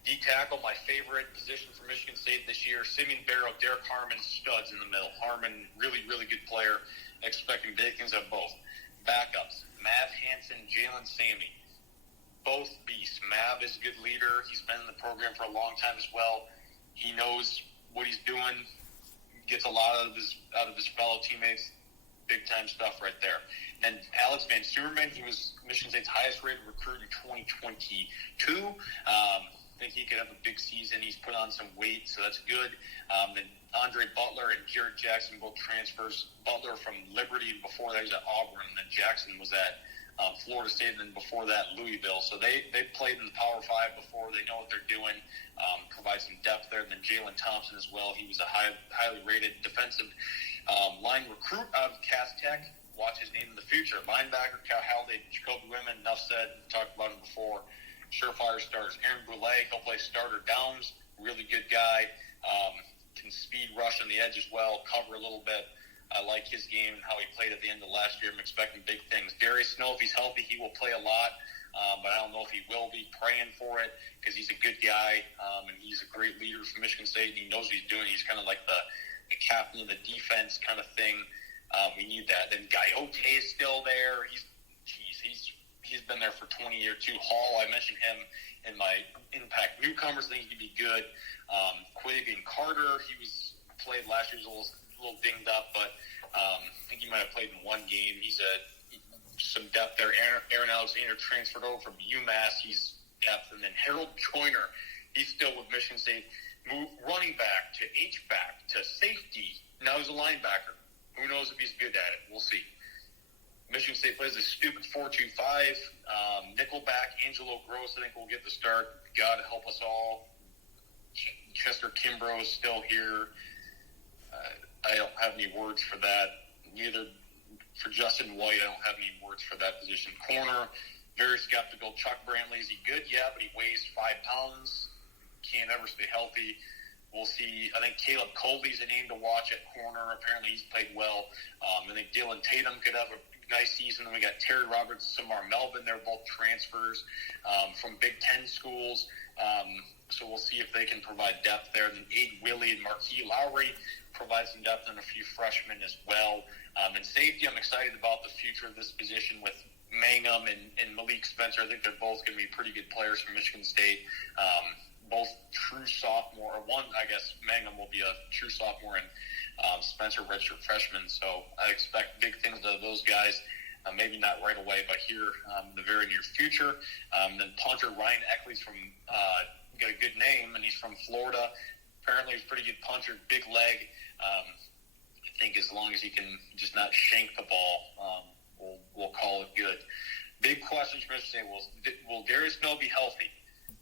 D-tackle, my favorite position for Michigan State this year. Simeon Barrow, Derek Harmon, studs in the middle. Harmon, really, really good player. Expecting big things of both. Backups, Mav Hansen, Jalen Sammy. Both beasts. Mav is a good leader. He's been in the program for a long time as well. He knows what he's doing. Gets a lot out of his fellow teammates. Big time stuff right there. And Alex Van Suerman, he was Michigan State's highest rated recruit in 2022. I think he could have a big season. He's put on some weight, so that's good. Then Andre Butler and Jared Jackson, both transfers. Butler from Liberty, before that he was at Auburn, and then Jackson was at Florida State, and then before that Louisville. So they played in the Power 5 before. They know what they're doing. Provide some depth there. And then Jalen Thompson as well. He was a highly rated defensive line recruit out of Cass Tech. Watch his name in the future. Linebacker, Cal Halliday, Jacoby Wimman, enough said. Talked about him before. Surefire starters. Aaron Boulay, he'll play starter downs. Really good guy. Can speed rush on the edge as well. Cover a little bit. I like his game and how he played at the end of last year. I'm expecting big things. Darius Snow, if he's healthy, he will play a lot. But I don't know if he will be. Praying for it because he's a good guy. And he's a great leader for Michigan State. And he knows what he's doing. He's kind of like the captain of the defense kind of thing. We need that. Then Gaiote is still there. He's been there for 20 years too. Hall, I mentioned him in my Impact Newcomers. I think he could be good. Quigg and Carter, he played last year. He was a little dinged up, but I think he might have played in one game. He's some depth there. Aaron Alexander transferred over from UMass. He's depth. And then Harold Joyner, he's still with Michigan State. Moved running back to H-back to safety. Now he's a linebacker. Who knows if he's good at it? We'll see. Michigan State plays a stupid 4-2-5. Nickelback, Angelo Gross, I think, will get the start. God help us all. Chester Kimbrough is still here. I don't have any words for that. Neither for Justin White, I don't have any words for that position. Corner, very skeptical. Chuck Brantley, is he good? Yeah, but he weighs 5 pounds. Can't ever stay healthy. We'll see. I think Caleb Colby's a name to watch at corner. Apparently he's played well. I think Dylan Tatum could have a nice season. Then we got Terry Roberts, Samar Melvin. They're both transfers from Big Ten schools. So we'll see if they can provide depth there. Then Aid Willie and Marquis Lowry provide some depth, and a few freshmen as well. And safety, I'm excited about the future of this position with Mangum and Malik Spencer. I think they're both going to be pretty good players from Michigan State. Both true sophomore, or one, I guess, Mangum will be a true sophomore, and Spencer redshirt freshman. So I expect big things out of those guys. Maybe not right away, but here in the very near future. Then punter Ryan Eckley's from got a good name, and he's from Florida. Apparently, he's a pretty good punter, big leg. I think as long as he can just not shank the ball, we'll call it good. Big question for Michigan State: Will Darius Snow be healthy?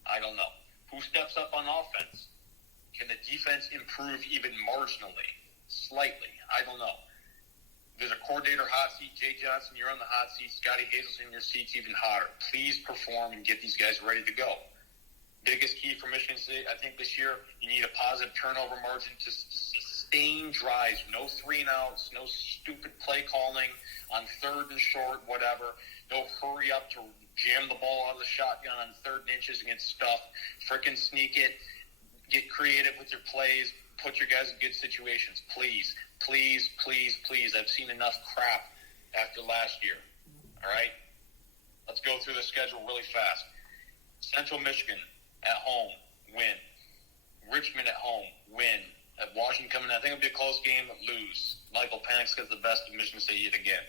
I don't know. Who steps up on offense? Can the defense improve even marginally, slightly? I don't know. There's a coordinator hot seat. Jay Johnson, you're on the hot seat. Scotty Hazel's in your seat's even hotter. Please perform and get these guys ready to go. Biggest key for Michigan State, I think, this year, you need a positive turnover margin to sustain drives. No 3-and-outs, no stupid play calling on 3rd and short, whatever. No hurry up to jam the ball out of the shotgun on 3rd and inches and get stuffed. Frickin' sneak it. Get creative with your plays. Put your guys in good situations. Please, please, please, please. I've seen enough crap after last year. All right? Let's go through the schedule really fast. Central Michigan at home, win. Richmond at home, win. At Washington coming in, I think it'll be a close game, but lose. Michael Penix gets the best of Michigan State yet again.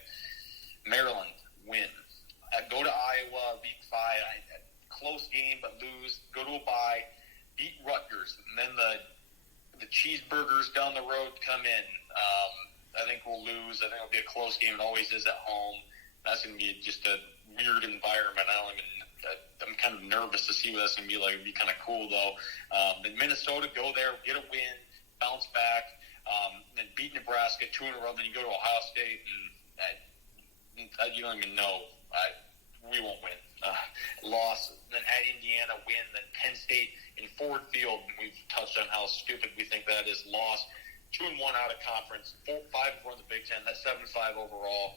Maryland, win. Go to Iowa, week 5. Close game, but lose. Go to a bye. Beat Rutgers. And then the cheeseburgers down the road come in. I think we'll lose. I think it'll be a close game. It always is at home. That's going to be just a weird environment. I'm kind of nervous to see what that's going to be like. It'd be kind of cool, though. Then Minnesota, go there, get a win, bounce back, then beat Nebraska 2 in a row. Then you go to Ohio State, and you don't even know. We won't win. Loss. Then at Indiana, win. Then Penn State in Ford Field. We've touched on how stupid we think that is. Loss. 2-1 out of conference. 5-4 in the Big Ten. That's 7-5 overall.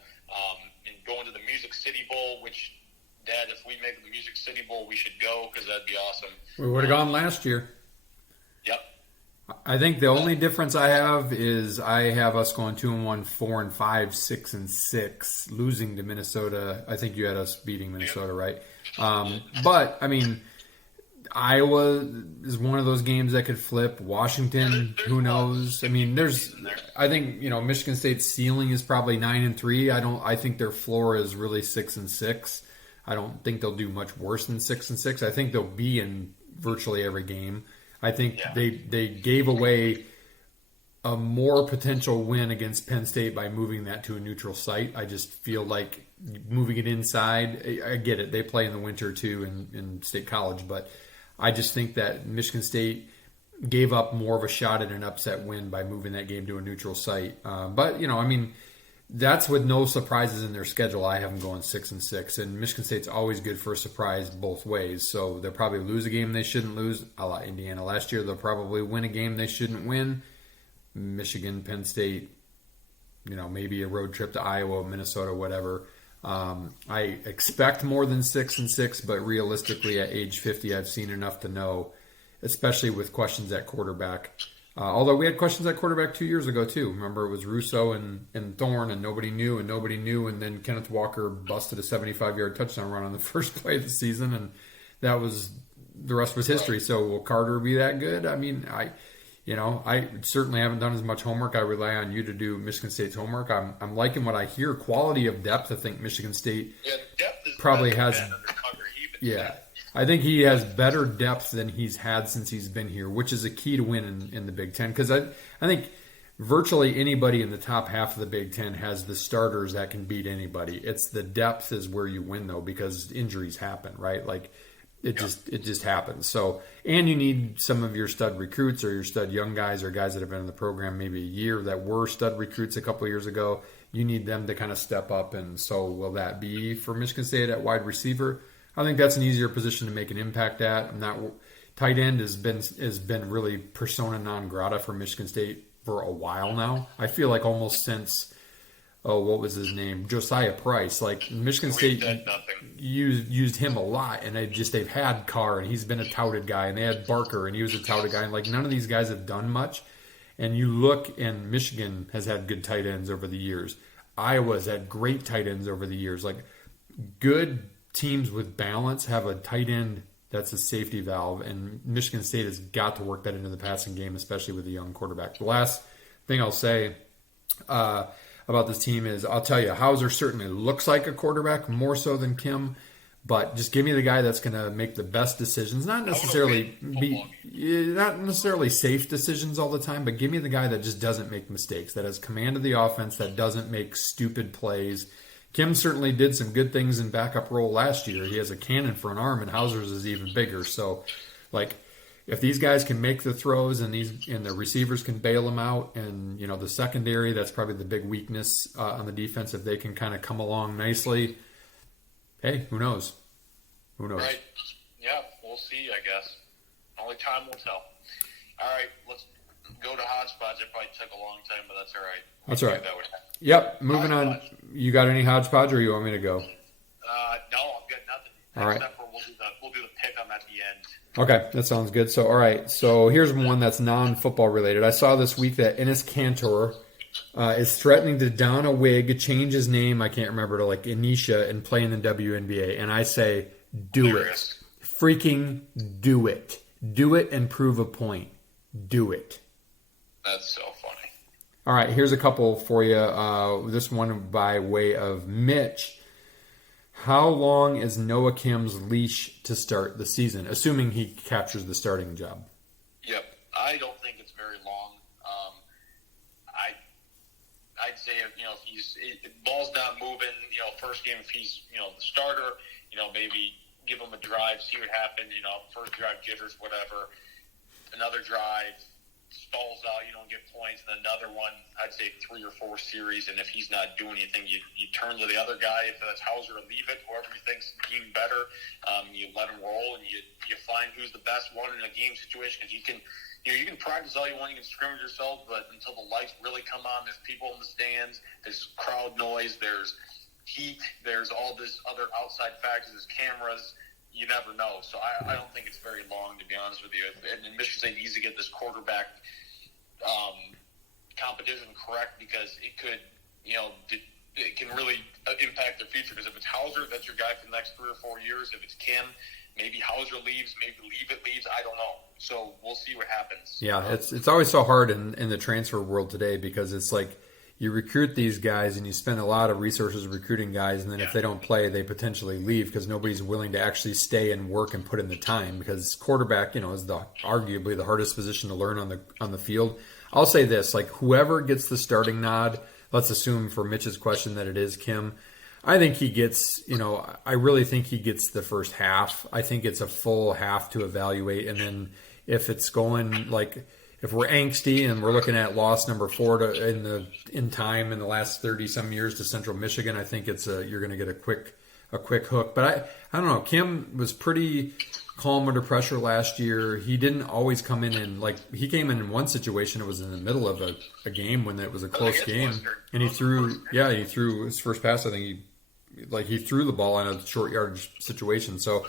And going to the Music City Bowl, which, Dad, if we make the Music City Bowl, we should go because that'd be awesome. We would have gone last year. Yep. I think the only difference I have is I have us going 2-1, 4-5, 6-6, losing to Minnesota. I think you had us beating Minnesota, right? But I mean, Iowa is one of those games that could flip. Washington, who knows? I mean, I think Michigan State's ceiling is probably 9-3. I think their floor is really 6-6. I don't think they'll do much worse than 6-6. I think they'll be in virtually every game. I think they gave away a more potential win against Penn State by moving that to a neutral site. I just feel like moving it inside, I get it. They play in the winter too in State College, but I just think that Michigan State gave up more of a shot at an upset win by moving that game to a neutral site. But, that's with no surprises in their schedule. I have them going 6-6, and Michigan State's always good for a surprise both ways. So they'll probably lose a game they shouldn't lose, a la Indiana last year. They'll probably win a game they shouldn't win. Michigan, Penn State, maybe a road trip to Iowa, Minnesota, whatever. I expect more than 6-6, but realistically, at age 50, I've seen enough to know, especially with questions at quarterback. Although we had questions at quarterback 2 years ago, too. Remember, it was Russo and Thorne, and nobody knew, and then Kenneth Walker busted a 75-yard touchdown run on the first play of the season, and the rest was history. So will Carter be that good? I mean, I certainly haven't done as much homework. I rely on you to do Michigan State's homework. I'm liking what I hear. Quality of depth, I think Michigan State Depth is probably has. Yeah. I think he has better depth than he's had since he's been here, which is a key to win in the Big Ten. Because I think virtually anybody in the top half of the Big Ten has the starters that can beat anybody. It's the depth is where you win though, because injuries happen, right? Like it just happens. So, and you need some of your stud recruits or your stud young guys or guys that have been in the program maybe a year that were stud recruits a couple of years ago. You need them to kind of step up. And so will that be for Michigan State at wide receiver? I think that's an easier position to make an impact at. Tight end has been really persona non grata for Michigan State for a while now. I feel like almost since what was his name? Josiah Price. Like Michigan State used him a lot, and they've had Carr, and he's been a touted guy, and they had Barker, and he was a touted guy, and like none of these guys have done much. And you look, and Michigan has had good tight ends over the years. Iowa's had great tight ends over the years. Like good teams with balance have a tight end that's a safety valve, and Michigan State has got to work that into the passing game, especially with a young quarterback. The last thing I'll say about this team is, I'll tell you, Hauser certainly looks like a quarterback, more so than Kim, but just give me the guy that's going to make the best decisions, not necessarily safe decisions all the time, but give me the guy that just doesn't make mistakes, that has command of the offense, that doesn't make stupid plays. Kim certainly did some good things in backup role last year. He has a cannon for an arm, and Hauser's is even bigger. So, like, if these guys can make the throws and the receivers can bail them out, and the secondary, that's probably the big weakness on the defense. If they can kind of come along nicely, hey, who knows? Who knows? Right. Yeah, we'll see. I guess only time will tell. All right, let's go to hodgepodge. It probably took a long time, but that's all right. That's all right. Yep. Moving on. You got any hodgepodge, or you want me to go? No, I've got nothing. All right. Except for we'll do the pick 'em at the end. Okay, that sounds good. So, all right. So here's one that's non-football related. I saw this week that Enes Kanter is threatening to don a wig, change his name, I can't remember, to like Anisha, and play in the WNBA. And I say, do it. Freaking do it. Do it and prove a point. Do it. That's so funny. All right, here's a couple for you. This one by way of Mitch. How long is Noah Kim's leash to start the season, assuming he captures the starting job? Yep. I don't think it's very long. I'd say if ball's not moving, first game, if he's the starter, maybe give him a drive, see what happens. First drive jitters, whatever. Another drive stalls out, you don't get points. And another one, I'd say 3 or 4 series. And if he's not doing anything, you turn to the other guy. If that's Hauser, leave it. Whoever you think's being better, you let him roll, and you find who's the best one in a game situation. Because you can practice all you want, you can scrimmage yourself, but until the lights really come on, there's people in the stands, there's crowd noise, there's heat, there's all this other outside factors, there's cameras. You never know. So I don't think it's very long, to be honest with you. And Michigan State needs to get this quarterback competition correct, because it could, it can really impact their future. Because if it's Hauser, that's your guy for the next 3 or 4 years. If it's Kim, maybe Hauser leaves, maybe leaves. I don't know. So we'll see what happens. Yeah, it's always so hard in the transfer world today, because it's like you recruit these guys and you spend a lot of resources recruiting guys, and then if they don't play, they potentially leave because nobody's willing to actually stay and work and put in the time, because quarterback, is arguably the hardest position to learn on the field. I'll say this, like whoever gets the starting nod, let's assume for Mitch's question that it is Kim, I think he gets, I really think he gets the first half. I think it's a full half to evaluate, and then if it's going like, if we're angsty and we're looking at loss number 4 in the last 30 some years to Central Michigan, I think it's you're going to get a quick hook. But I don't know. Kim was pretty calm under pressure last year. He didn't always come in and he came in one situation. It was in the middle of a game when it was a close game, and he threw his first pass. I think he threw the ball in a short yardage situation. So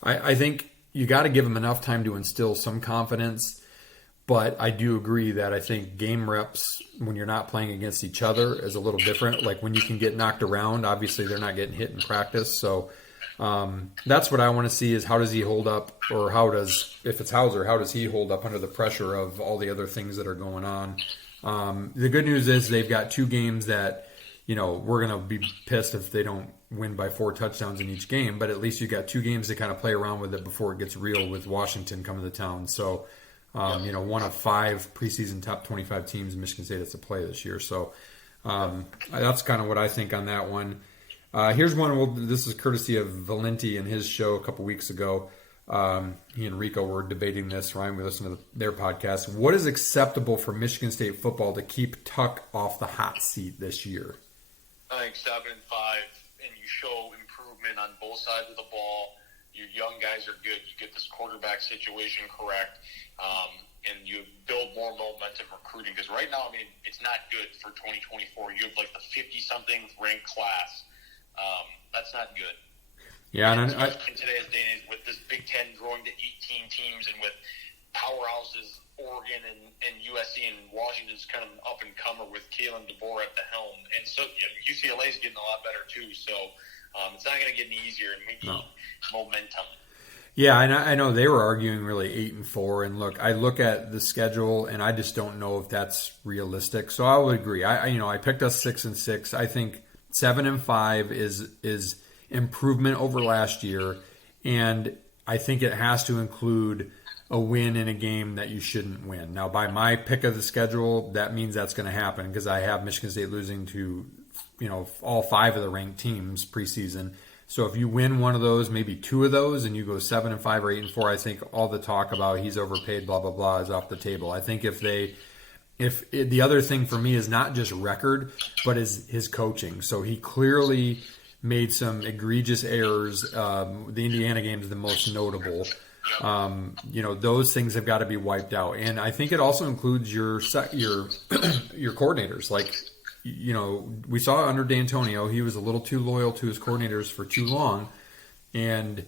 I think you got to give him enough time to instill some confidence. But I do agree that I think game reps, when you're not playing against each other, is a little different. Like when you can get knocked around, obviously they're not getting hit in practice. So that's what I want to see, is how does he hold up, or if it's Hauser, how does he hold up under the pressure of all the other things that are going on? The good news is they've got 2 games that, we're going to be pissed if they don't win by 4 touchdowns in each game. But at least you got 2 games to kind of play around with it before it gets real with Washington coming to town. So One of 5 preseason top 25 teams in Michigan State has to play this year. So that's kind of what I think on that one. Here's one. This is courtesy of Valenti in his show a couple weeks ago. He and Rico were debating this. Ryan, we listened to their podcast. What is acceptable for Michigan State football to keep Tuck off the hot seat this year? I think 7-5, and you show improvement on both sides of the ball. Your young guys are good. You get this quarterback situation correct, and you build more momentum recruiting. Because right now, I mean, it's not good for 2024. You have like the 50-something ranked class. That's not good. Yeah, and in today's day and age, with this Big Ten growing to 18 teams, and with powerhouses Oregon and USC and Washington's kind of up and comer with Kalen DeBoer at the helm, and so UCLA is getting a lot better too. So it's not going to get any easier, and we need momentum. Yeah, I know they were arguing really 8-4, and I look at the schedule, and I just don't know if that's realistic. So I would agree. I picked us 6-6. I think 7-5 is improvement over last year, and I think it has to include a win in a game that you shouldn't win. Now, by my pick of the schedule, that means that's going to happen because I have Michigan State losing to all 5 of the ranked teams preseason. So if you win one of those, maybe 2 of those, and you go 7-5 or 8-4, I think all the talk about he's overpaid, blah blah blah, is off the table. I think if the other thing for me is not just record, but is his coaching. So he clearly made some egregious errors. The Indiana game is the most notable. Those things have got to be wiped out, and I think it also includes your coordinators. We saw under D'Antonio, he was a little too loyal to his coordinators for too long, and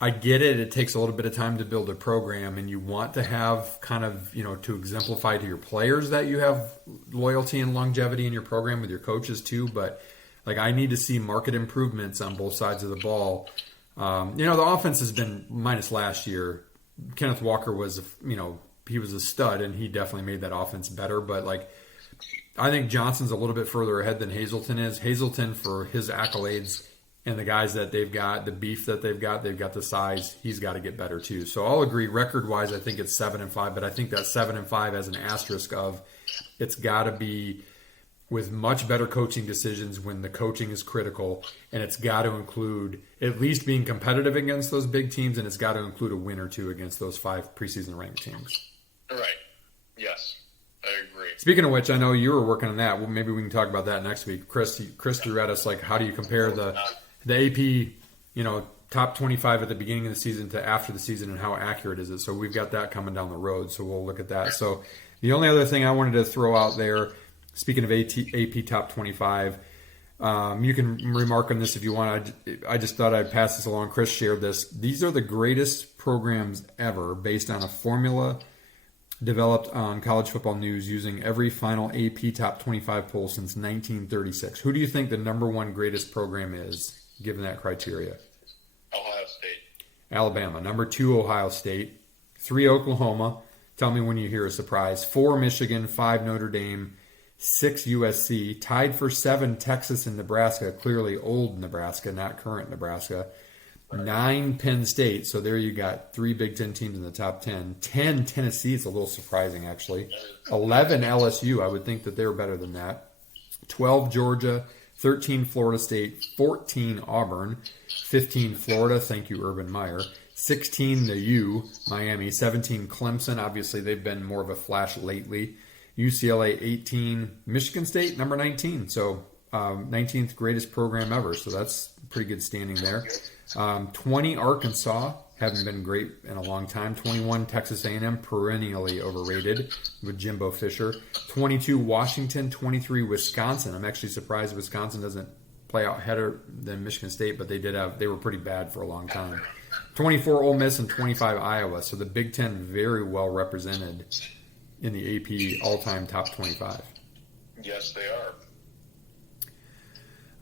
I get it. It takes a little bit of time to build a program, and you want to have kind of, to exemplify to your players that you have loyalty and longevity in your program with your coaches too. But I need to see market improvements on both sides of the ball. The offense has been, minus last year, Kenneth Walker was, he was a stud, and he definitely made that offense better. But I think Johnson's a little bit further ahead than Hazleton is. Hazleton, for his accolades and the guys that they've got, the beef that they've got the size. He's got to get better too. So I'll agree. Record-wise, I think it's 7-5, but I think that 7-5 has an asterisk of it's got to be with much better coaching decisions when the coaching is critical, and it's got to include at least being competitive against those big teams, and it's got to include a win or 2 against those 5 preseason ranked teams. Right. Yes, I agree. Speaking of which, I know you were working on that. Well, maybe we can talk about that next week. Chris threw at us how do you compare the AP, top 25 at the beginning of the season to after the season, and how accurate is it? So we've got that coming down the road. So we'll look at that. So the only other thing I wanted to throw out there, speaking of AP top 25, you can remark on this if you want. I just thought I'd pass this along. Chris shared this. These are the greatest programs ever based on a formula developed on College Football News using every final AP top 25 poll since 1936. Who do you think the number 1 greatest program is, given that criteria? Ohio State. Alabama. Number 2, Ohio State. 3, Oklahoma. Tell me when you hear a surprise. 4, Michigan. 5, Notre Dame. 6, USC. Tied for 7, Texas and Nebraska. Clearly old Nebraska, not current Nebraska. 9, Penn State. So there you got 3 Big Ten teams in the top 10. 10, Tennessee. It's a little surprising, actually. 11, LSU. I would think that they're better than that. 12, Georgia. 13, Florida State. 14, Auburn. 15, Florida. Thank you, Urban Meyer. 16, the U, Miami. 17, Clemson. Obviously, they've been more of a flash lately. UCLA, 18. Michigan State, number 19. So 19th greatest program ever. So that's pretty good standing there. 20, Arkansas. Haven't been great in a long time. 21, Texas A&M, perennially overrated with Jimbo Fisher. 22, Washington. 23, Wisconsin. I'm actually surprised Wisconsin doesn't play out better than Michigan State, but they were pretty bad for a long time. 24, Ole Miss, and 25, Iowa. So the Big Ten very well represented in the AP all-time top 25. Yes, they are.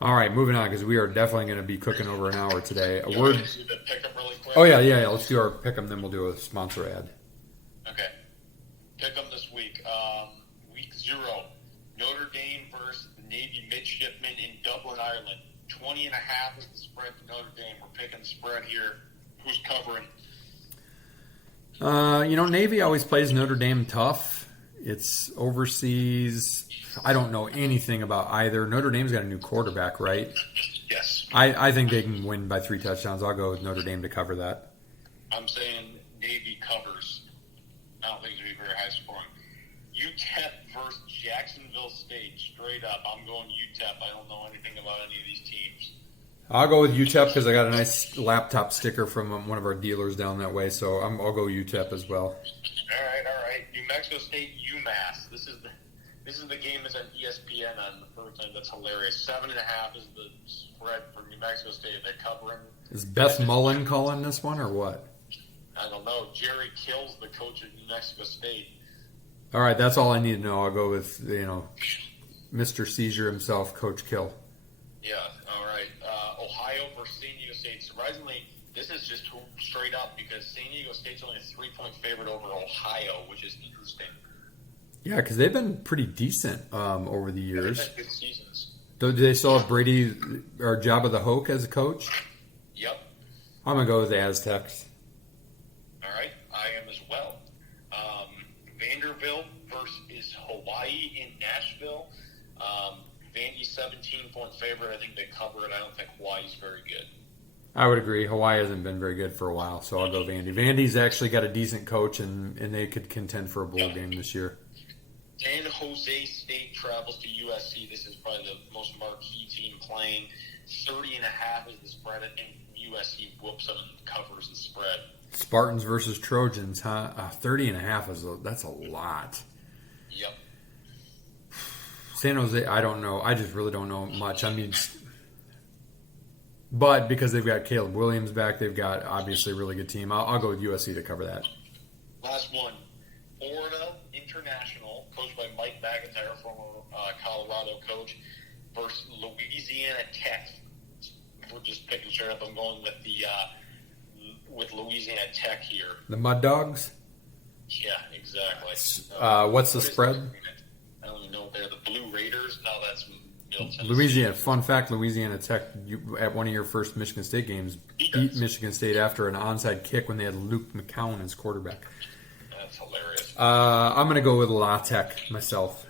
All right, moving on, because we are definitely going to be cooking over an hour today. A You word. want to do the pick 'em really quick? Oh yeah. Let's do our pick 'em, then we'll do a sponsor ad. Okay. Pick 'em this week. Week 0. Notre Dame versus the Navy Midshipmen in Dublin, Ireland. 20.5 is the spread for Notre Dame. We're picking the spread here. Who's covering? Navy always plays Notre Dame tough. It's overseas. I don't know anything about either. Notre Dame's got a new quarterback, right? Yes. I think they can win by 3 touchdowns. I'll go with Notre Dame to cover that. I'm saying Navy covers. I don't think it's going to be very high scoring. UTEP versus Jacksonville State, straight up. I'm going UTEP. I don't know anything about any of these teams. I'll go with UTEP because I got a nice laptop sticker from one of our dealers down that way, so I'll go UTEP as well. All right. New Mexico State, UMass. This is the game that's on ESPN on the first time. That's hilarious. 7.5 is the spread for New Mexico State. They're covering. Is Beth Mullen calling this one or what? I don't know. Jerry Kill's the coach of New Mexico State. All right, that's all I need to know. I'll go with Mr. Seizure himself, Coach Kill. Yeah. All right. Ohio versus San Diego State. Surprisingly, this is just straight up because San Diego State's only a 3-point favorite over Ohio, which is interesting. Yeah, because they've been pretty decent over the years. They've had good seasons. Do they still have Brady or Jabba the Hoke as a coach? Yep. I'm going to go with the Aztecs. All right. I am as well. Vanderbilt versus Hawaii in Nashville. Vandy's 17-point favorite. I think they cover it. I don't think Hawaii's very good. I would agree. Hawaii hasn't been very good for a while, so I'll go Vandy. Vandy's actually got a decent coach, and they could contend for a bowl game this year. San Jose State travels to USC. This is probably the most marquee team playing. 30.5 is the spread, and USC whoops them and covers the spread. Spartans versus Trojans, huh? 30.5 that's a lot. Yep. San Jose, I don't know. I just really don't know much. I mean, but because they've got Caleb Williams back, they've got obviously a really good team. I'll go with USC to cover that. Last one. Florida International, coached by Mike McIntyre, former Colorado coach, versus Louisiana Tech. We're just picking straight up. I'm going with Louisiana Tech here. The Mud Dogs? Yeah, exactly. What's the spread? I don't even know what they're. The Blue Raiders? No, that's Middle Tennessee. Louisiana. Fun fact, Louisiana Tech, at one of your first Michigan State games, beat Michigan State after an onside kick when they had Luke McCown as quarterback. That's hilarious. I'm going to go with La Tech myself.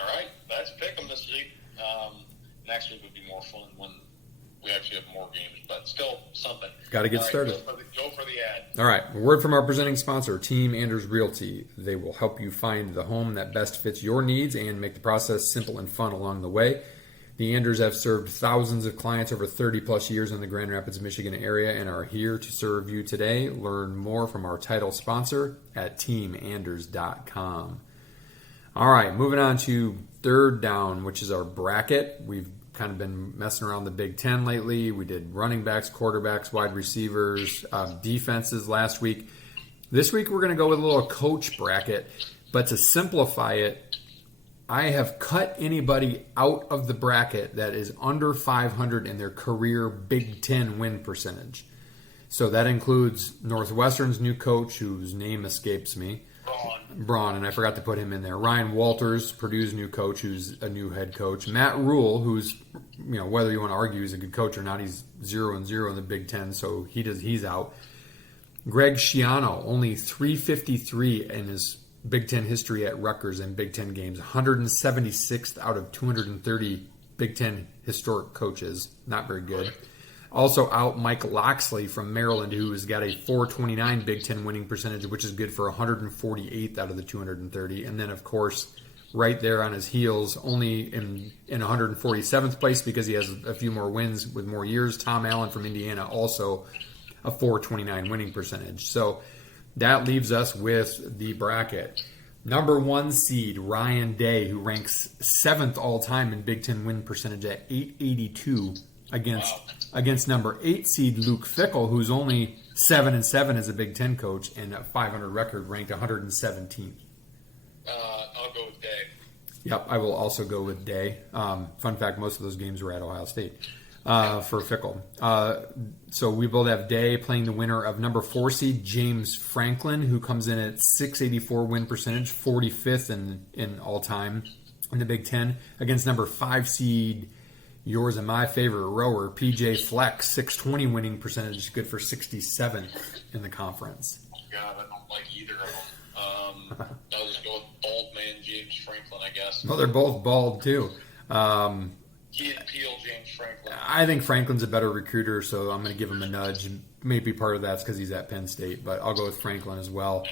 All right. Let's pick them this week. Next week would be more fun when we actually have more games, but still something. Got to get started. Go for the ad. All right. A word from our presenting sponsor, Team Anders Realty. They will help you find the home that best fits your needs and make the process simple and fun along the way. The Anders have served thousands of clients over 30-plus years in the Grand Rapids, Michigan area and are here to serve you today. Learn more from our title sponsor at teamanders.com. All right. Moving on to third down, which is our bracket. We've kind of been messing around the Big Ten lately. We did running backs, quarterbacks, wide receivers, defenses last week. This week we're going to go with a little coach bracket, but to simplify it, I have cut anybody out of the bracket that is under 500 in their career Big Ten win percentage. So that includes Northwestern's new coach, whose name escapes me, Braun, and I forgot to put him in there. Ryan Walters, Purdue's new coach, who's a new head coach. Matt Rule, who's, whether you want to argue he's a good coach or not, he's 0-0 in the Big Ten, so he's out. Greg Schiano, only 353 in his Big Ten history at Rutgers in Big Ten games, 176th out of 230 Big Ten historic coaches. Not very good. Also out Mike Loxley from Maryland, who has got a 429 Big Ten winning percentage, which is good for 148th out of the 230. And then, of course, right there on his heels, only in 147th place because he has a few more wins with more years, Tom Allen from Indiana, also a 429 winning percentage. So that leaves us with the bracket. Number 1 seed, Ryan Day, who ranks 7th all-time in Big Ten win percentage at 882 against number 8 seed Luke Fickell, who's only 7-7 as a Big Ten coach and a 500 record, ranked 117th. I'll go with Day. Yep, I will also go with Day. Fun fact, most of those games were at Ohio State for Fickell. So we both have Day playing the winner of number 4 seed James Franklin, who comes in at 684 win percentage, 45th in all-time in the Big Ten, against number 5 seed yours and my favorite rower, PJ Fleck, 620 winning percentage, good for 67th in the conference. God, I don't like either of them. I'll just go with bald man James Franklin, I guess. Well, they're both bald too. Key and Peele, James Franklin. I think Franklin's a better recruiter, so I'm going to give him a nudge. Maybe part of that's because he's at Penn State, but I'll go with Franklin as well.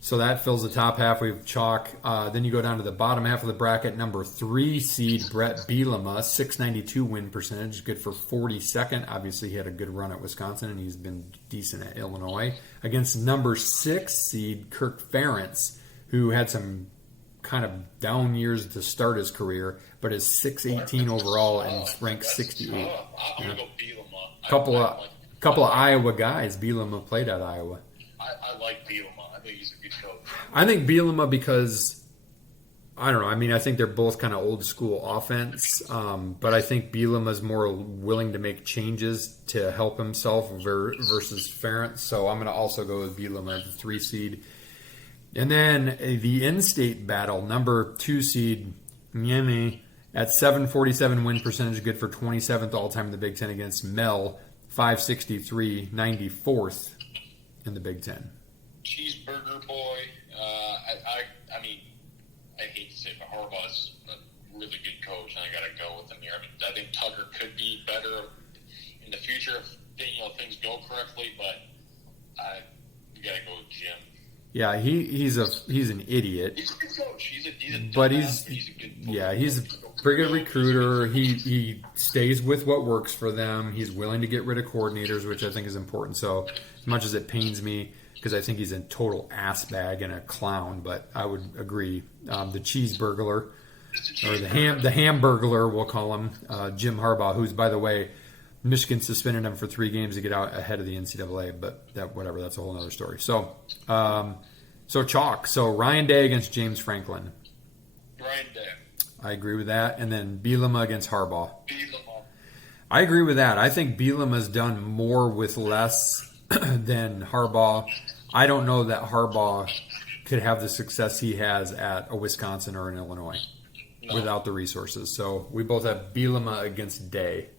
So that fills the top half. We have chalk. Then you go down to the bottom half of the bracket. Number 3 seed Brett Bielema, 692 win percentage, good for 42nd. Obviously, he had a good run at Wisconsin, and he's been decent at Illinois. Against number 6 seed Kirk Ferentz, who had some kind of down years to start his career, but is 618 overall and ranked 68. I'm going to go Bielema. Couple of Iowa guys. Bielema played at Iowa. I like Bielema. I think he's a good coach. I think Bielema because, I don't know, I mean, I think they're both kind of old school offense, but I think Bielema's more willing to make changes to help himself versus Ferentz, so I'm going to also go with Bielema, the 3 seed. And then the in-state battle, number 2 seed Miami at 747 win percentage, good for 27th all-time in the Big Ten against Mel, 563, 94th in the Big Ten. Cheeseburger boy. I mean, I hate to say it, but Harbaugh's a really good coach, and I got to go with him here. I mean, I think Tucker could be better in the future if things go correctly, but you got to go with Jim. Yeah, he's an idiot. He's a good coach. He's a he's a pretty good recruiter. He stays with what works for them. He's willing to get rid of coordinators, which I think is important. So as much as it pains me, because I think he's a total ass bag and a clown, but I would agree. The cheeseburglar, or the hamburglar, we'll call him, Jim Harbaugh, who's, by the way, Michigan suspended him for 3 games to get out ahead of the NCAA, but that's a whole other story. So chalk. So Ryan Day against James Franklin. Ryan Day. I agree with that. And then Bielema against Harbaugh. Bielema. I agree with that. I think Bielema's done more with less than Harbaugh. I don't know that Harbaugh could have the success he has at a Wisconsin or an Illinois without the resources. So we both have Bielema against Day.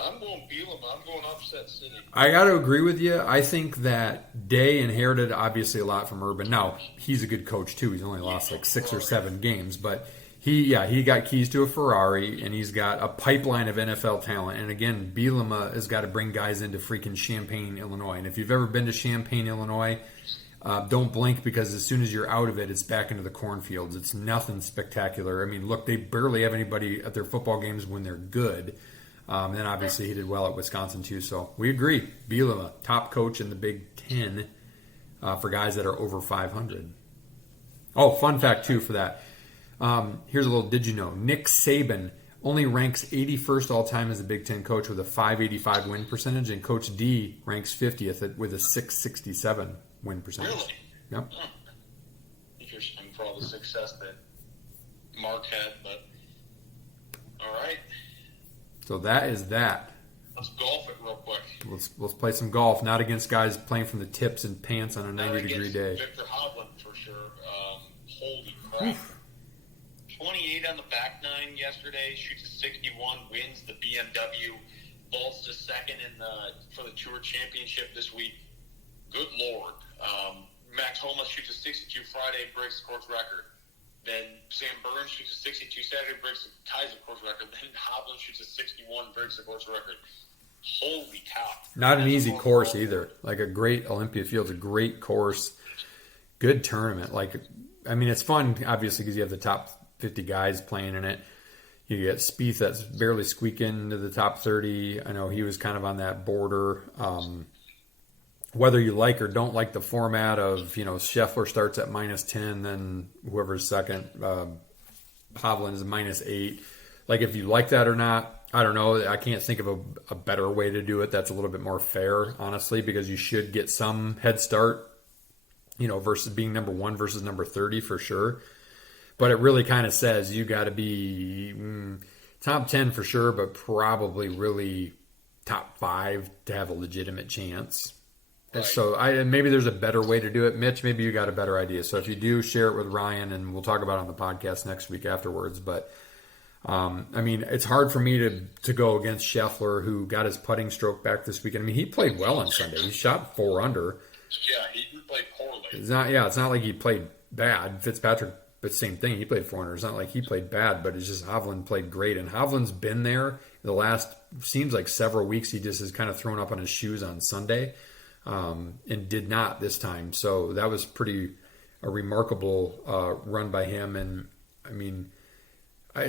I'm going Bielema. I'm going upset city. I got to agree with you. I think that Day inherited obviously a lot from Urban. Now, he's a good coach too. He's only lost like 6 or 7 games, but he got keys to a Ferrari, and he's got a pipeline of NFL talent. And again, Bielema has got to bring guys into freaking Champaign, Illinois. And if you've ever been to Champaign, Illinois, don't blink, because as soon as you're out of it, it's back into the cornfields. It's nothing spectacular. I mean, look, they barely have anybody at their football games when they're good. And then obviously he did well at Wisconsin too. So we agree. Bielema, top coach in the Big Ten for guys that are over 500. Oh, fun fact too for that. Here's a little, did you know, Nick Saban only ranks 81st all-time as a Big Ten coach with a 585 win percentage, and Coach D ranks 50th with a 667 win percentage. Really? Yep. Interesting for all the success that Mark had, but all right. So that is that. Let's golf it real quick. Let's play some golf, not against guys playing from the tips and pants on a Not 90-degree day. Victor Hovland for sure. Holy crap. 28 on the back nine yesterday, shoots a 61, wins the BMW, vaults to second for the Tour Championship this week. Good Lord. Max Homa shoots a 62 Friday, breaks the course record. Then Sam Burns shoots a 62 Saturday, ties the course record. Then Hovland shoots a 61, breaks the course record. Holy cow. Not an easy course either. Like a great Olympia Field's a great course. Good tournament. It's fun, obviously, because you have the top 50 guys playing in it. You get Spieth that's barely squeaking into the top 30. I know he was kind of on that border. Whether you like or don't like the format of, Scheffler starts at -10, then whoever's second, Hovland is -8. Like, if you like that or not, I don't know. I can't think of a better way to do it that's a little bit more fair, honestly, because you should get some head start, versus being number 1 versus number 30 for sure. But it really kind of says you got to be top 10 for sure, but probably really top 5 to have a legitimate chance. Right. So maybe there's a better way to do it. Mitch, maybe you got a better idea. So if you do, share it with Ryan, and we'll talk about it on the podcast next week afterwards. But, it's hard for me to go against Scheffler, who got his putting stroke back this weekend. He played well on Sunday. He shot 4 under. Yeah, he played poorly. It's not like he played bad. Fitzpatrick, but same thing. He played 400. It's not like he played bad, but it's just Hovland played great. And Hovland's been there the last, seems like several weeks. He just has kind of thrown up on his shoes on Sunday and did not this time. So that was a remarkable run by him. And I mean,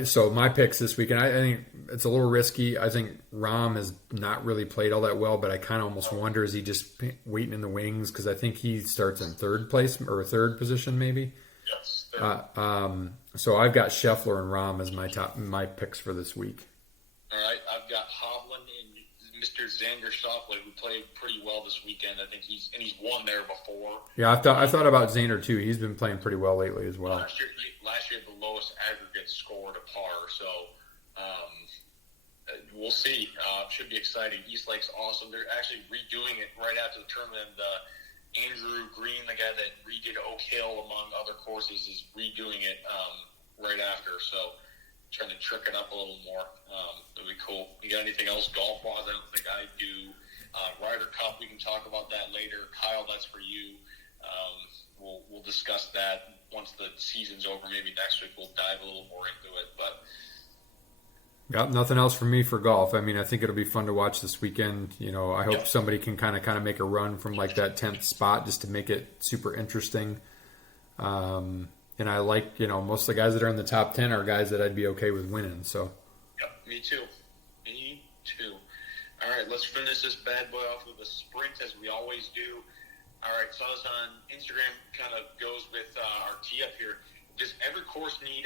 so my picks this weekend, I think it's a little risky. I think Rahm has not really played all that well, but I kind of almost wonder, is he just waiting in the wings? Because I think he starts in third place or third position maybe. Yes. So I've got Scheffler and Rahm as my picks for this week. All right, I've got Hovland and Mr. Xander Schauffele, who played pretty well this weekend. I think he's won there before. Yeah, I thought about Xander too. He's been playing pretty well lately as well. Last year had the lowest aggregate score to par, so we'll see. Should be exciting. East Lake's awesome. They're actually redoing it right after the tournament. Andrew Green, the guy that redid Oak Hill among other courses, is redoing it right after. So trying to trick it up a little more. It'll be cool. You got anything else golf-wise? I don't think I do. Ryder Cup, we can talk about that later. Kyle, that's for you. We'll discuss that once the season's over. Maybe next week we'll dive a little more into it. But got nothing else for me for golf. I mean, I think it'll be fun to watch this weekend. You know, I hope somebody can kind of make a run from like that 10th spot just to make it super interesting. And I like, most of the guys that are in the top 10 are guys that I'd be okay with winning. So. Yep, me too. All right, let's finish this bad boy off with a sprint as we always do. All right, saw this on Instagram, kind of goes with our tee up here. Does every course need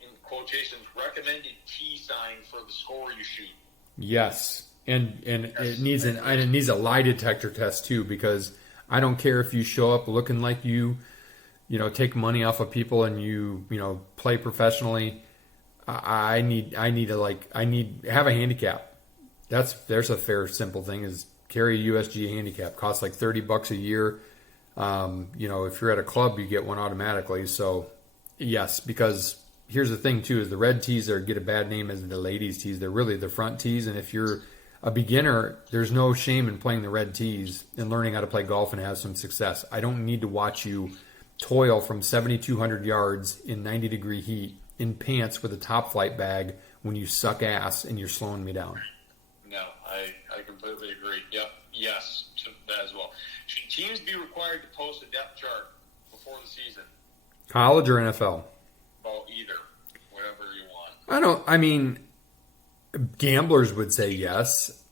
in quotations, recommended tee sign for the score you shoot? Yes. And it needs a lie detector test too, because I don't care if you show up looking like you take money off of people and you play professionally. I need to have a handicap. There's a fair, simple thing is carry a USGA handicap. Costs like $30 a year. If you're at a club, you get one automatically. So yes, because here's the thing too, is the red tees get a bad name as the ladies tees. They're really the front tees. And if you're a beginner, there's no shame in playing the red tees and learning how to play golf and have some success. I don't need to watch you toil from 7,200 yards in 90-degree heat in pants with a top flight bag when you suck ass and you're slowing me down. No, I completely agree. Yep. Yes, to that as well. Should teams be required to post a depth chart before the season? College or NFL? Well, either. Whatever you want. Gamblers would say yes.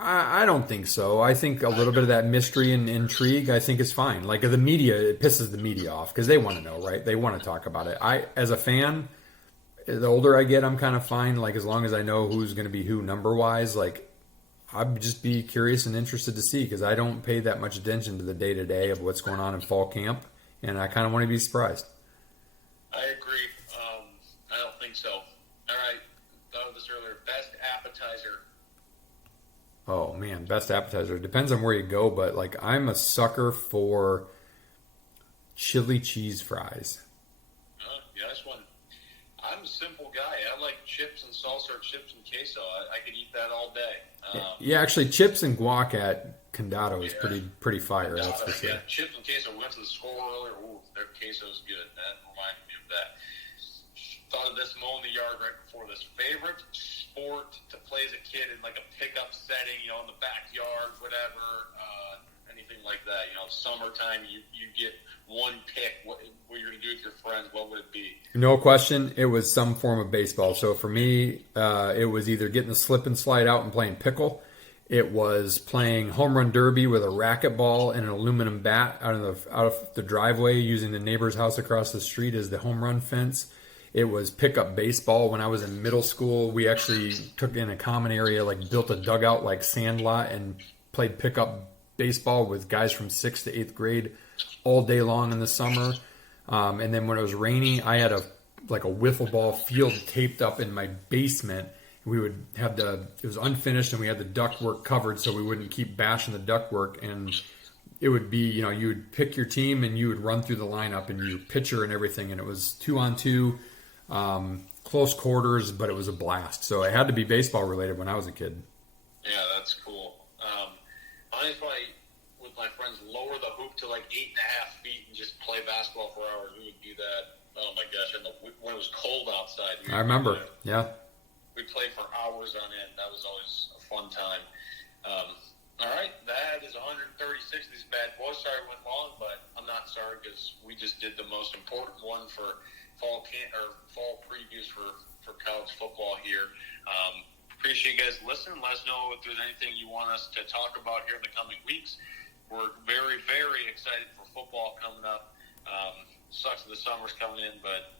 I don't think so. I think a little bit of that mystery and intrigue, I think is fine. Like the media, it pisses the media off because they want to know, right? They want to talk about it. As a fan, the older I get, I'm kind of fine. Like as long as I know who's going to be who number wise, like I'd just be curious and interested to see because I don't pay that much attention to the day to day of what's going on in fall camp, and I kind of want to be surprised. I agree. I don't think so. All right, thought of this earlier. Best appetizer. Oh man, best appetizer. It depends on where you go, but like I'm a sucker for chili cheese fries. Yeah, that's one. I'm a simple guy. I like chips and salsa or chips and queso. I could eat that all day. Yeah, actually, chips and guac at Condado is pretty fire. Condado, that's for sure. Yeah, chips and queso. We went to the store earlier. Ooh, their queso's good. That reminded me of that. Thought of this mowing the yard right before this. Favorite sport to play as a kid in like a pickup setting, in the backyard, whatever, anything like that. Summertime, you get one pick. What you're going to do with your friends? What would it be? No question, it was some form of baseball. So for me, it was either getting the slip and slide out and playing pickle. It was playing home run derby with a racquetball and an aluminum bat out of the driveway, using the neighbor's house across the street as the home run fence. It was pickup baseball. When I was in middle school, we actually took in a common area, like built a dugout like Sandlot, and played pickup baseball with guys from 6th to 8th grade all day long in the summer. And then when it was rainy, I had a wiffle ball field taped up in my basement. We would have it was unfinished, and we had the ductwork covered so we wouldn't keep bashing the ductwork. And it would be, you would pick your team and you would run through the lineup and your pitcher and everything. And it was 2-on-2. Close quarters, but it was a blast. So it had to be baseball related when I was a kid. Yeah, that's cool. I play with my friends friends lower the hoop to like 8.5 feet and just play basketball for hours. We would do that. Oh my gosh! When it was cold outside, I remember. Yeah. We'd play for hours on end. That was always a fun time. All right, that is 136 of these bad boys. Sorry it went long, but I'm not sorry because we just did the most important one for fall previews for college football here. Appreciate you guys listening. Let us know if there's anything you want us to talk about here in the coming weeks. We're very, very excited for football coming up. Sucks that the summer's coming in, but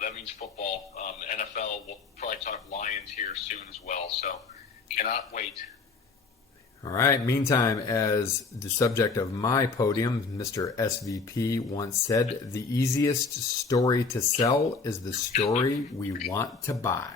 that means football. NFL, we'll probably talk Lions here soon as well, so cannot wait. All right. Meantime, as the subject of my podium, Mr. SVP once said, the easiest story to sell is the story we want to buy.